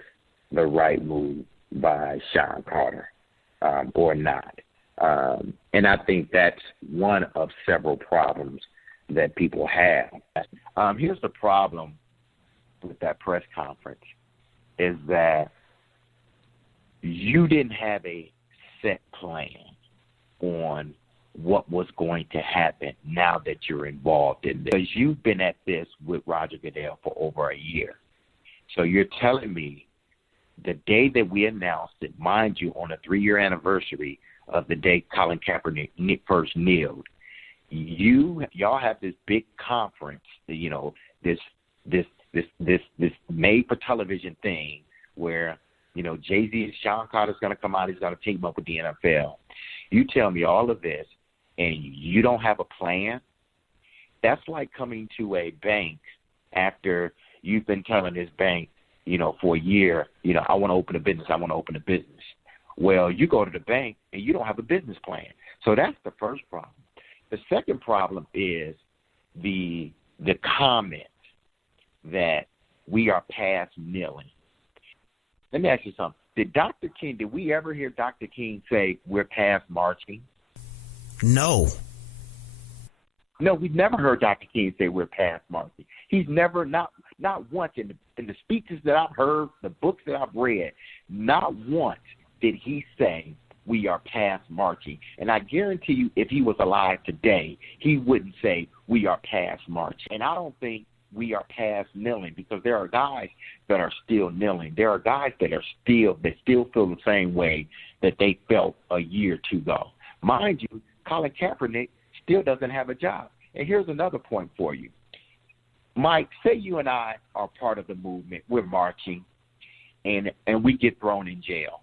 the right move by Sean Carter or not. And I think that's one of several problems that people have. Here's the problem with that press conference is that you didn't have a set plan on what was going to happen now that you're involved in this. Because you've been at this with Roger Goodell for over a year. So you're telling me the day that we announced it, mind you, on a 3-year anniversary of the day Colin Kaepernick first kneeled, y'all have this big conference, this made for television thing where, Jay-Z and Sean Carter's going to come out, he's going to team up with the NFL. You tell me all of this and you don't have a plan? That's like coming to a bank after you've been telling this bank, for a year, I want to open a business. Well, you go to the bank and you don't have a business plan. So that's the first problem. The second problem is the comment that we are past kneeling. Let me ask you something. Did we ever hear Dr. King say we're past marching? No. No, we've never heard Dr. King say we're past marching. He's never, not once in the speeches that I've heard, the books that I've read, not once did he say we are past marching. And I guarantee you, if he was alive today, he wouldn't say we are past marching. And I don't think we are past kneeling, because there are guys that are still kneeling. There are guys that still feel the same way that they felt a year or two ago. Mind you, Colin Kaepernick still doesn't have a job. And here's another point for you. Mike, say you and I are part of the movement. We're marching, and we get thrown in jail.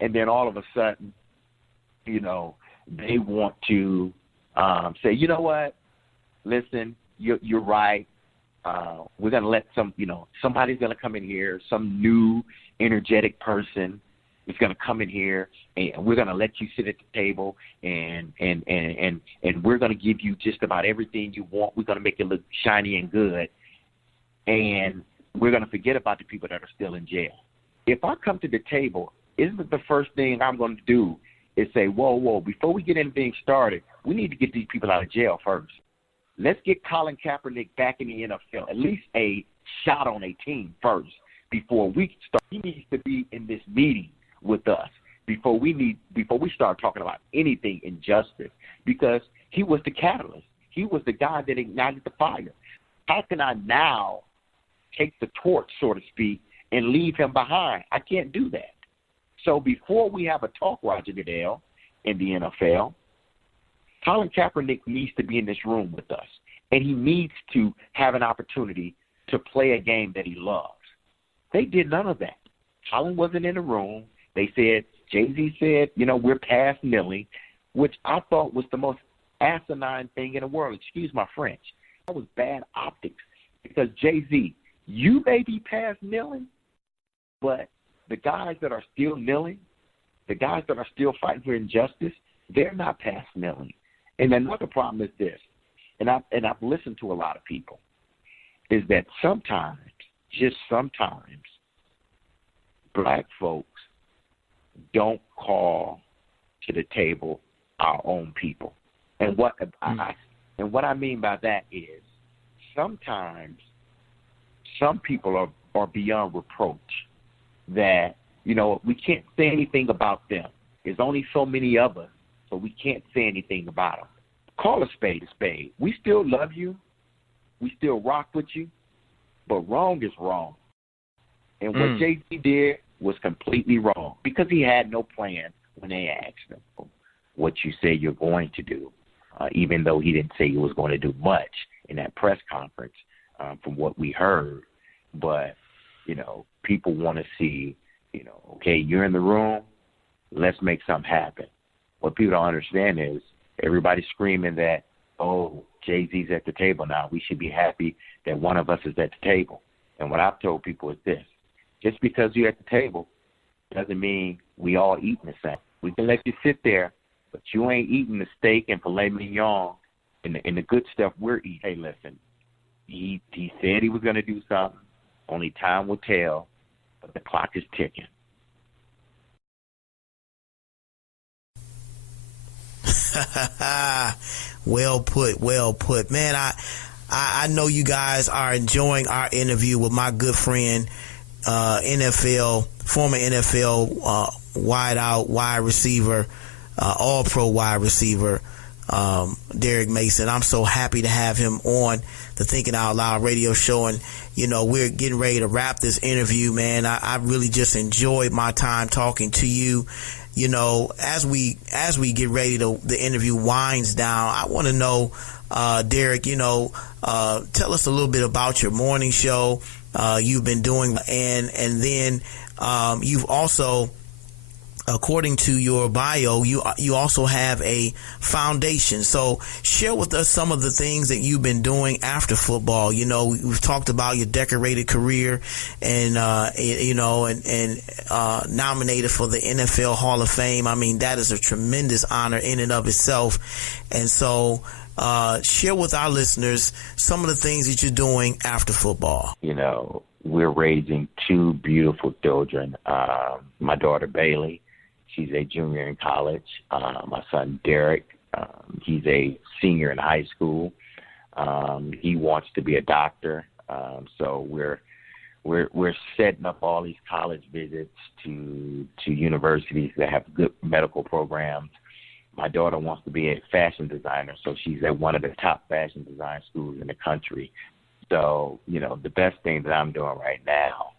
And then all of a sudden, they want to say, you know what, listen, you're right. We're going to let somebody's going to come in here, some new energetic person, is going to come in here and we're going to let you sit at the table and we're going to give you just about everything you want. We're going to make it look shiny and good. And we're going to forget about the people that are still in jail. If I come to the table, isn't it the first thing I'm going to do is say, whoa, before we get anything started, we need to get these people out of jail first. Let's get Colin Kaepernick back in the NFL, at least a shot on a team first before we start. He needs to be in this meeting with us before we start talking about anything injustice, because he was the catalyst. He was the guy that ignited the fire. How can I now take the torch, so to speak, and leave him behind? I can't do that. So before we have a talk, Roger Goodell, in the NFL, Colin Kaepernick needs to be in this room with us, and he needs to have an opportunity to play a game that he loves. They did none of that. Colin wasn't in the room. They said, Jay-Z said, we're past kneeling, which I thought was the most asinine thing in the world. Excuse my French. That was bad optics, because Jay-Z, you may be past kneeling, but the guys that are still kneeling, the guys that are still fighting for injustice, they're not past kneeling. And another problem is this, and I've listened to a lot of people, is that sometimes, just sometimes, black folks don't call to the table our own people. And what I mean by that is sometimes some people are beyond reproach that, we can't say anything about them. There's only so many of us, so we can't say anything about them. Call a spade a spade. We still love you. We still rock with you. But wrong is wrong. And what Jay-Z did was completely wrong, because he had no plan when they asked him what you say you're going to do, even though he didn't say he was going to do much in that press conference from what we heard. But, people want to see, okay, you're in the room, let's make something happen. What people don't understand is everybody's screaming that, oh, Jay-Z's at the table now. We should be happy that one of us is at the table. And what I've told people is this: just because you're at the table doesn't mean we all eating the same. We can let you sit there, but you ain't eating the steak and filet mignon and the good stuff we're eating. Hey, listen, he said he was going to do something. Only time will tell, but the clock is ticking. Well put. Man, I know you guys are enjoying our interview with my good friend, former NFL wide receiver, all-pro wide receiver, Derrick Mason. I'm so happy to have him on the Thinking Out Loud radio show. And, we're getting ready to wrap this interview, man. I really just enjoyed my time talking to you. As we get ready to, the interview winds down, I want to know, Derrick, tell us a little bit about your morning show you've been doing, and then you've also, according to your bio, you also have a foundation. So share with us some of the things that you've been doing after football. We've talked about your decorated career and, nominated for the NFL Hall of Fame. I mean, that is a tremendous honor in and of itself. And so share with our listeners some of the things that you're doing after football. We're raising two beautiful children. My daughter, Bailey, she's a junior in college. My son, Derrick, he's a senior in high school. He wants to be a doctor. So we're setting up all these college visits to universities that have good medical programs. My daughter wants to be a fashion designer, so she's at one of the top fashion design schools in the country. So, the best thing that I'm doing right now,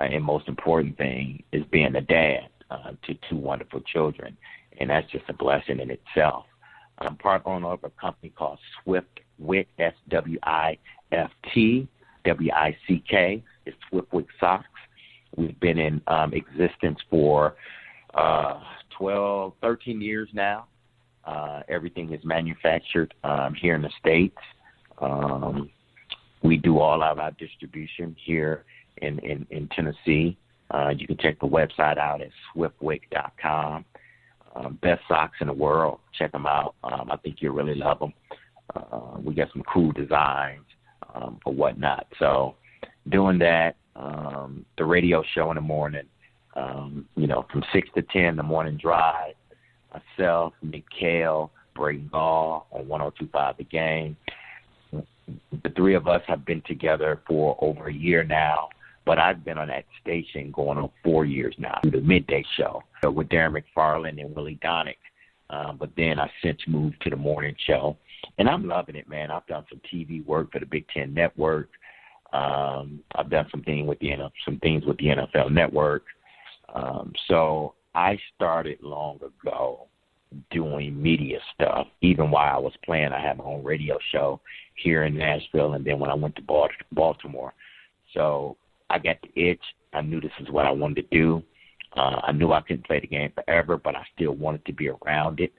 and most important thing, is being a dad to two wonderful children, and that's just a blessing in itself. I'm part owner of a company called Swift Wick, SWIFT, WICK. It's Swift Wick Socks. We've been in existence for 13 years now. Everything is manufactured here in the States. We do all of our distribution here in Tennessee. You can check the website out at swiftwick.com. Best socks in the world. Check them out. I think you'll really love them. We got some cool designs or whatnot. So doing that, the radio show in the morning, from 6 to 10, the morning drive, myself, Mikhail, Brayton Ball on 102.5 The Game. The three of us have been together for over a year now, but I've been on that station going on 4 years now, the midday show with Darren McFarland and Willie Donick. But then I since moved to the morning show, and I'm loving it, man. I've done some TV work for the Big Ten Network. I've done some things with the NFL Network. So I started long ago doing media stuff. Even while I was playing, I had my own radio show here in Nashville, and then when I went to Baltimore. So I got the itch. I knew this is what I wanted to do. I knew I couldn't play the game forever, but I still wanted to be around it.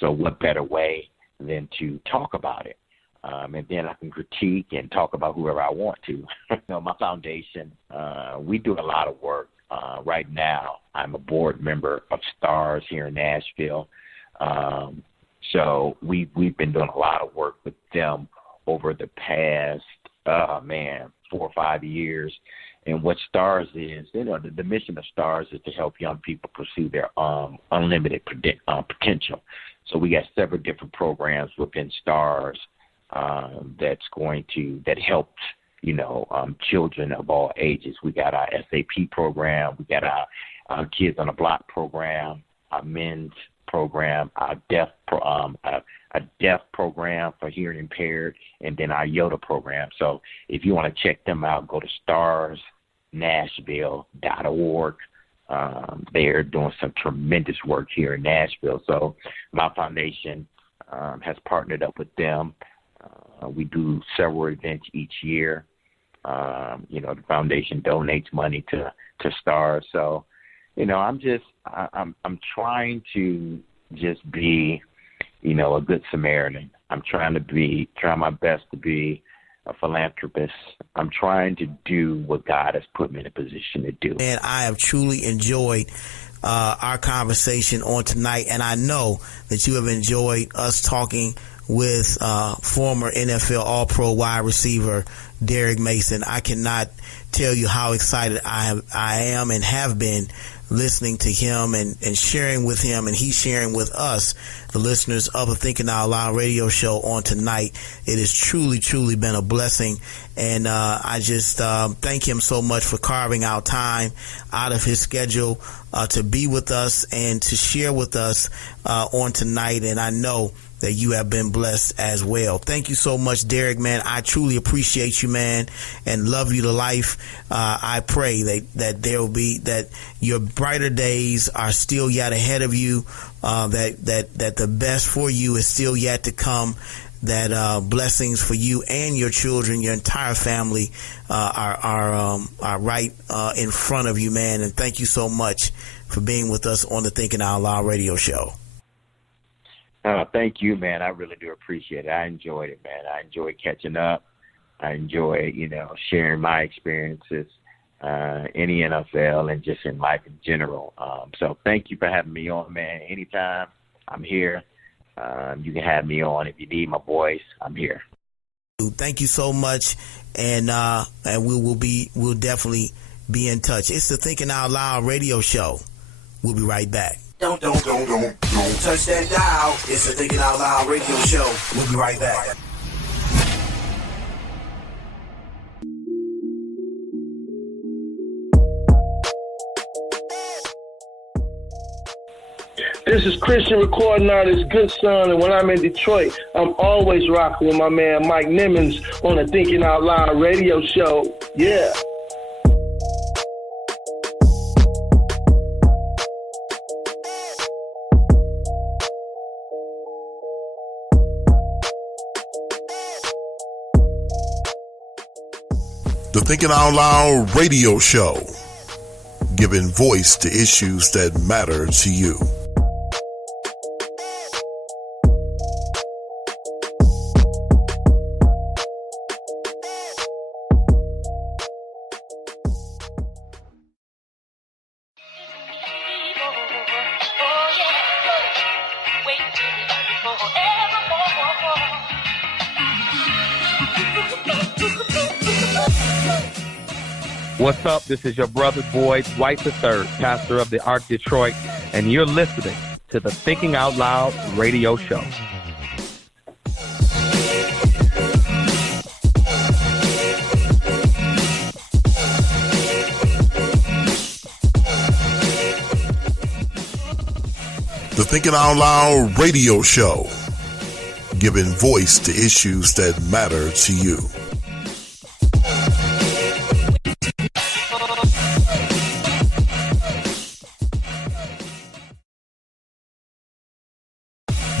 So what better way than to talk about it? And then I can critique and talk about whoever I want to. My foundation, we do a lot of work. Right now, I'm a board member of STARS here in Nashville. So we've been doing a lot of work with them over the past, 4 or 5 years. And what STARS is, the mission of STARS is to help young people pursue their unlimited potential. So we got several different programs within STARS that helps children of all ages. We got our SAP program, we got our Kids on the Block program, our men's program, our deaf program for hearing impaired, and then our Yoda program. So if you want to check them out, go to starsnashville.org. They're doing some tremendous work here in Nashville. So my foundation has partnered up with them. We do several events each year. The foundation donates money to STARS. So, I'm trying to just be, a good Samaritan. I'm trying my best to be a philanthropist. I'm trying to do what God has put me in a position to do. And I have truly enjoyed our conversation on tonight, and I know that you have enjoyed us talking with former NFL All-Pro wide receiver Derrick Mason. I cannot tell you how excited I am and have been listening to him and sharing with him, and he's sharing with us, the listeners of the Thinking Out Loud radio show on tonight. It has truly, truly been a blessing, and I just thank him so much for carving out time out of his schedule to be with us and to share with us on tonight, and I know that you have been blessed as well. Thank you so much, Derrick, man. I truly appreciate you, man, and love you to life. I pray that your brighter days are still yet ahead of you, that the best for you is still yet to come, that blessings for you and your children, your entire family are right in front of you, man. And thank you so much for being with us on the Thinking Out Loud radio show. Thank you, man. I really do appreciate it. I enjoyed it, man. I enjoyed catching up. I enjoy, sharing my experiences in the NFL and just in life in general. So thank you for having me on, man. Anytime, I'm here. You can have me on. If you need my voice, I'm here. Thank you so much, and we'll definitely be in touch. It's the Thinking Out Loud radio show. We'll be right back. Don't touch that dial. It's the Thinking Out Loud radio show. We'll be right back. This is Christian recording artist Good Son, and when I'm in Detroit, I'm always rocking with my man Mike Nimmons on the Thinking Out Loud radio show. Yeah. The Thinking Out Loud radio show, giving voice to issues that matter to you. What's up? This is your brother, boy, Dwight III, pastor of the Ark Detroit, and you're listening to the Thinking Out Loud radio show. The Thinking Out Loud radio show, giving voice to issues that matter to you.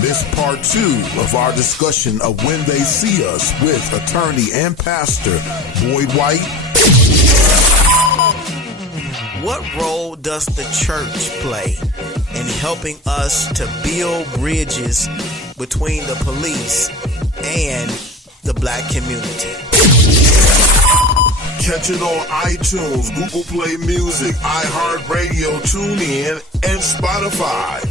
This part 2 of our discussion of When They See Us with attorney and pastor Boyd White. What role does the church play in helping us to build bridges between the police and the black community? Catch it on iTunes, Google Play Music, iHeartRadio, TuneIn, and Spotify.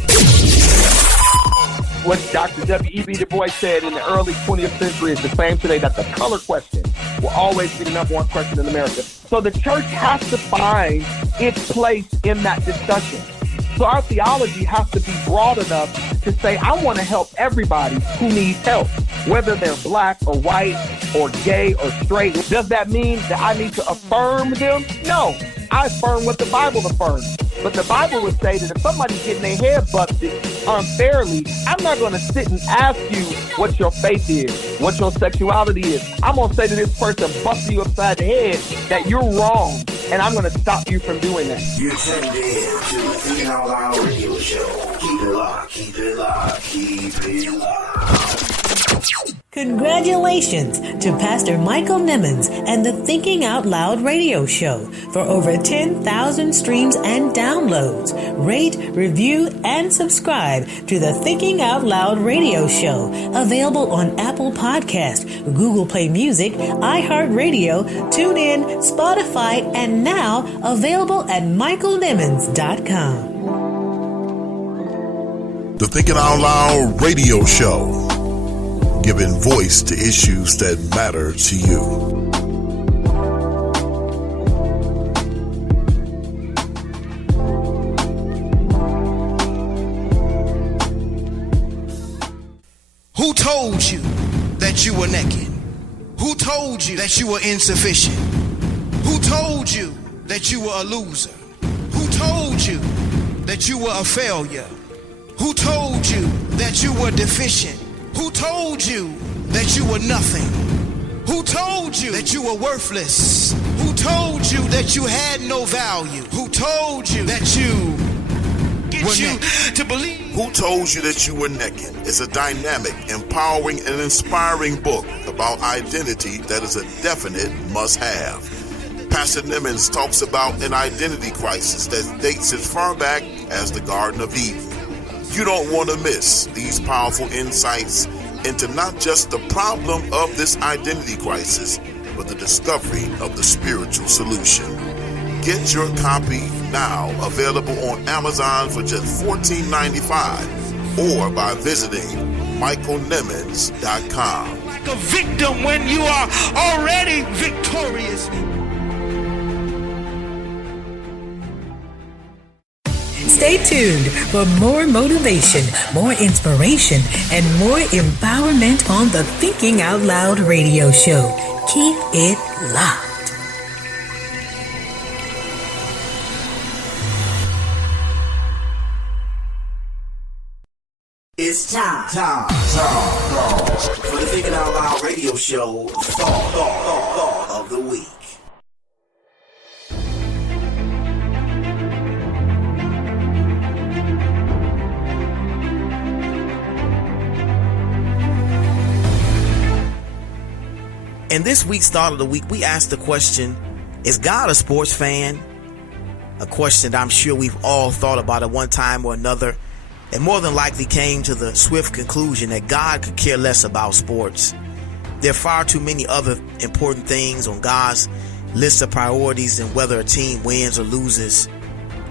What Dr. W.E.B. Du Bois said in the early 20th century is the same today, that the color question will always be the number one question in America. So the church has to find its place in that discussion. So our theology has to be broad enough to say, I want to help everybody who needs help, whether they're black or white or gay or straight. Does that mean that I need to affirm them? No, I affirm what the Bible affirms. But the Bible would say that if somebody's getting their head busted unfairly, I'm not going to sit and ask you what your faith is, what your sexuality is. I'm going to say to this person busting you upside the head that you're wrong, and I'm going to stop you from doing that. You're tuned in to the Thinking Out Loud radio show. Keep it locked, keep it locked, keep it locked. Congratulations to Pastor Michael Nimmons and the Thinking Out Loud radio show for over 10,000 streams and downloads. Rate, review, and subscribe to the Thinking Out Loud radio show. Available on Apple Podcast, Google Play Music, iHeartRadio, TuneIn, Spotify, and now available at michaelnimmons.com. The Thinking Out Loud radio show, giving voice to issues that matter to you. Who told you that you were naked? Who told you that you were insufficient? Who told you that you were a loser? Who told you that you were a failure? Who told you that you were deficient? Who told you that you were nothing? Who told you that you were worthless? Who told you that you had no value? Who told you that you were naked? To believe? Who Told You That You Were Naked is a dynamic, empowering, and inspiring book about identity that is a definite must-have. Pastor Nimmons talks about an identity crisis that dates as far back as the Garden of Eden. You don't want to miss these powerful insights into not just the problem of this identity crisis, but the discovery of the spiritual solution. Get your copy now, available on Amazon for just $14.95 or by visiting michaelnimmons.com. Like a victim when you are already victorious. Stay tuned for more motivation, more inspiration, and more empowerment on the Thinking Out Loud radio show. Keep it locked. It's time for the Thinking Out Loud radio show thought of the week. In this week's Thought of the Week, we asked the question, is God a sports fan? A question that I'm sure we've all thought about at one time or another, and more than likely came to the swift conclusion that God could care less about sports. There are far too many other important things on God's list of priorities than whether a team wins or loses.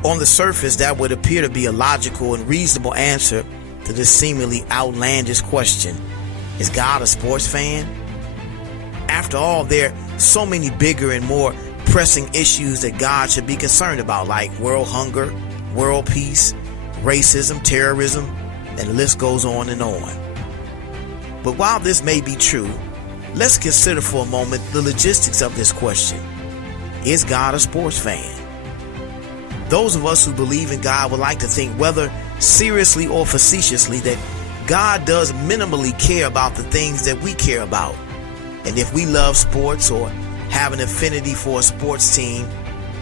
On the surface, that would appear to be a logical and reasonable answer to this seemingly outlandish question. Is God a sports fan? After all, there are so many bigger and more pressing issues that God should be concerned about, like world hunger, world peace, racism, terrorism, and the list goes on and on. But while this may be true, let's consider for a moment the logistics of this question. Is God a sports fan? Those of us who believe in God would like to think, whether seriously or facetiously, that God does minimally care about the things that we care about. And if we love sports or have an affinity for a sports team,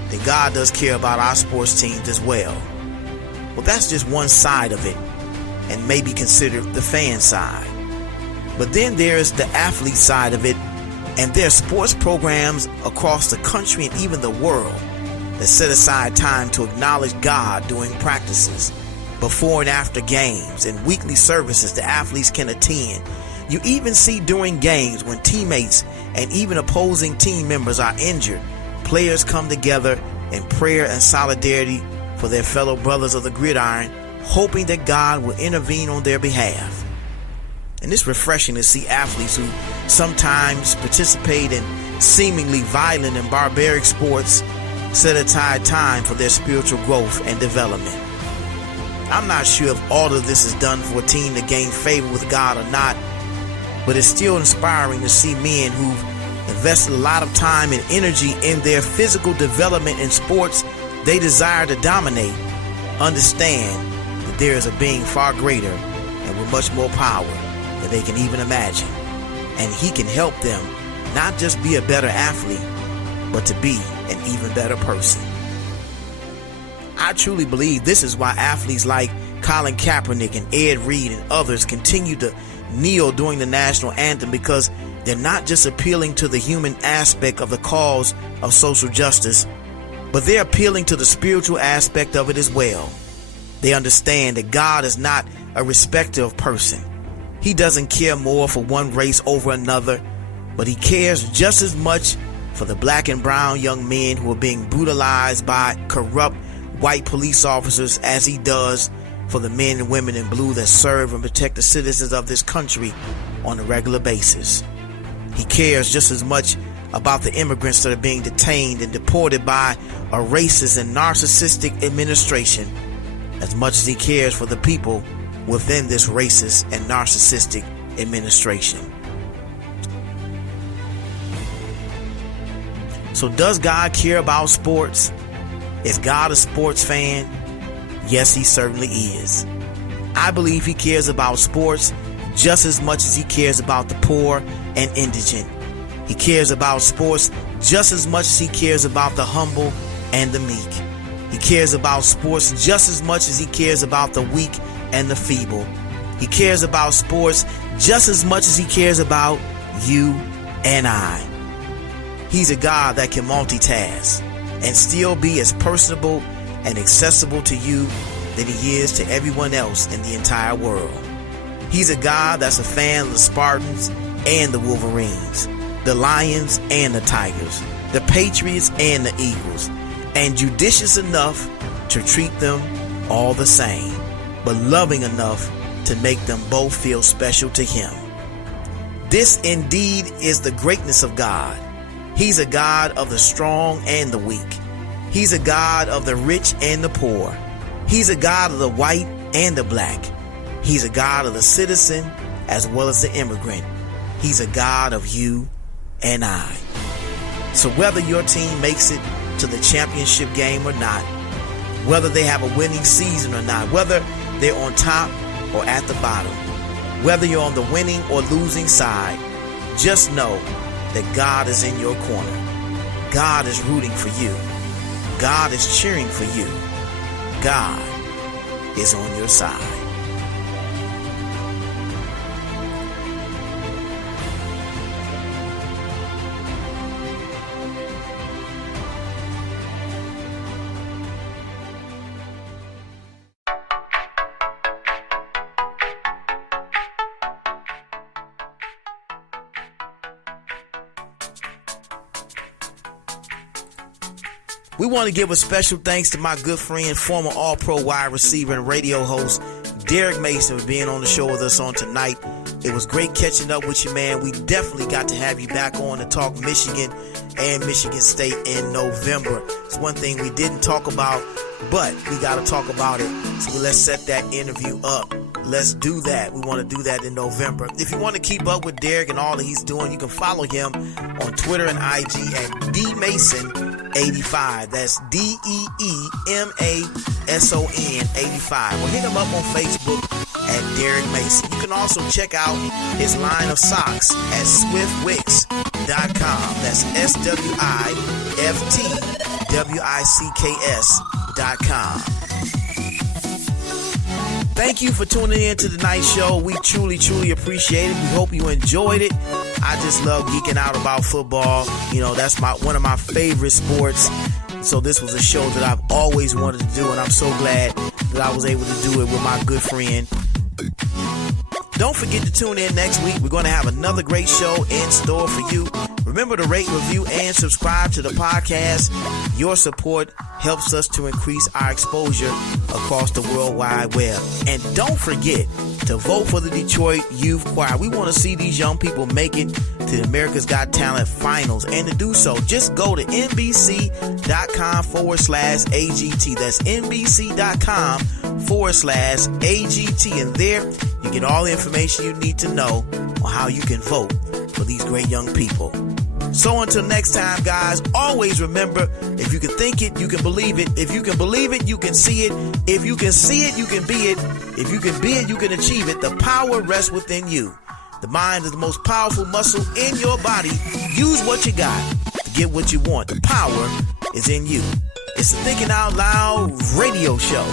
then God does care about our sports teams as well. Well, that's just one side of it, and maybe considered the fan side. But then there's the athlete side of it, and there are sports programs across the country and even the world that set aside time to acknowledge God during practices, before and after games, and weekly services the athletes can attend. You even see during games when teammates and even opposing team members are injured, players come together in prayer and solidarity for their fellow brothers of the gridiron, hoping that God will intervene on their behalf. And it's refreshing to see athletes who sometimes participate in seemingly violent and barbaric sports set aside time for their spiritual growth and development. I'm not sure if all of this is done for a team to gain favor with God or not, but it's still inspiring to see men who've invested a lot of time and energy in their physical development in sports they desire to dominate, understand that there is a being far greater and with much more power than they can even imagine. And he can help them not just be a better athlete, but to be an even better person. I truly believe this is why athletes like Colin Kaepernick and Ed Reed and others continue to kneel during the national anthem, because they're not just appealing to the human aspect of the cause of social justice, but they're appealing to the spiritual aspect of it as well. They understand that God is not a respecter of person. He doesn't care more for one race over another, but he cares just as much for the black and brown young men who are being brutalized by corrupt white police officers as he does for the men and women in blue that serve and protect the citizens of this country on a regular basis. He cares just as much about the immigrants that are being detained and deported by a racist and narcissistic administration as much as he cares for the people within this racist and narcissistic administration. So does God care about sports? Is God a sports fan? Yes, he certainly is. I believe he cares about sports just as much as he cares about the poor and indigent. He cares about sports just as much as he cares about the humble and the meek. He cares about sports just as much as he cares about the weak and the feeble. He cares about sports just as much as he cares about you and I. He's a God that can multitask and still be as personable and accessible to you than he is to everyone else in the entire world. He's a God that's a fan of the Spartans and the Wolverines, the Lions and the Tigers, the Patriots and the Eagles, and judicious enough to treat them all the same, but loving enough to make them both feel special to him. This indeed is the greatness of God. He's a God of the strong and the weak. He's a God of the rich and the poor. He's a God of the white and the black. He's a God of the citizen as well as the immigrant. He's a God of you and I. So whether your team makes it to the championship game or not, whether they have a winning season or not, whether they're on top or at the bottom, whether you're on the winning or losing side, just know that God is in your corner. God is rooting for you. God is cheering for you. God is on your side. We want to give a special thanks to my good friend, former All-Pro wide receiver and radio host, Derrick Mason, for being on the show with us on tonight. It was great catching up with you, man. We definitely got to have you back on to talk Michigan and Michigan State in November. It's one thing we didn't talk about, but we got to talk about it. So let's set that interview up. Let's do that. We want to do that in November. If you want to keep up with Derrick and all that he's doing, you can follow him on Twitter and IG at DMason85. That's DEEMASON 85. Or hit him up on Facebook at Derrick Mason. You can also check out his line of socks at swiftwicks.com. That's SWIFTWICKS.com. Thank you for tuning in to tonight's show. We truly, truly appreciate it. We hope you enjoyed it. I just love geeking out about football. You know, that's one of my favorite sports. So this was a show that I've always wanted to do, and I'm so glad that I was able to do it with my good friend. Don't forget to tune in next week. We're going to have another great show in store for you. Remember to rate, review, and subscribe to the podcast. Your support helps us to increase our exposure across the World Wide Web. And don't forget to vote for the Detroit Youth Choir. We want to see these young people make it to the America's Got Talent finals. And to do so, just go to NBC.com/AGT. That's NBC.com/AGT. And there you get all the information you need to know on how you can vote for these great young people. So until next time, guys, always remember, if you can think it, you can believe it. If you can believe it, you can see it. If you can see it, you can be it. If you can be it, you can achieve it. The power rests within you. The mind is the most powerful muscle in your body. Use what you got to get what you want. The power is in you. It's the Thinking Out Loud radio show.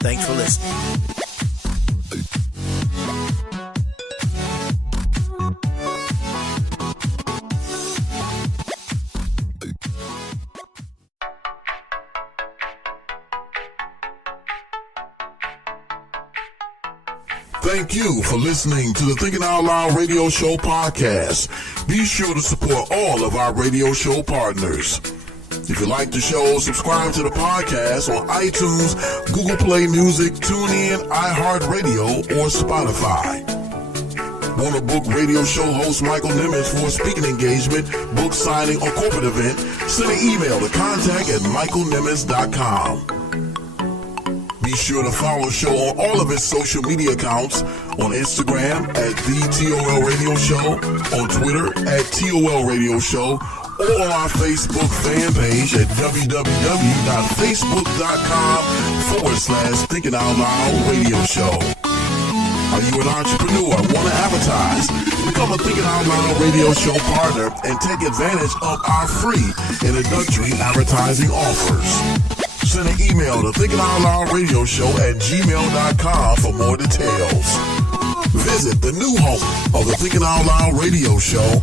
Thanks for listening. Thank you for listening to the Thinking Out Loud Radio Show podcast. Be sure to support all of our radio show partners. If you like the show, subscribe to the podcast on iTunes, Google Play Music, TuneIn, iHeartRadio, or Spotify. Want to book radio show host Michael Nimmons for a speaking engagement, book signing, or corporate event? Send an email to contact@michaelnimmons.com. Be sure to follow the show on all of its social media accounts, on Instagram at The TOL Radio Show, on Twitter at TOL Radio Show, or on our Facebook fan page at www.facebook.com/Thinking Out Loud Radio Show. Are you an entrepreneur? Want to advertise? Become a Thinking Out Loud Radio Show partner and take advantage of our free introductory advertising offers. Send an email to thinkingoutloudradioshow@gmail.com for more details. Visit the new home of the Thinking Out Loud Radio Show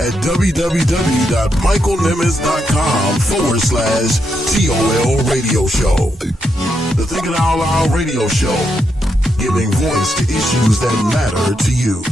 at www.michaelnimmons.com/TOL Radio Show. The Thinking Out Loud Radio Show, giving voice to issues that matter to you.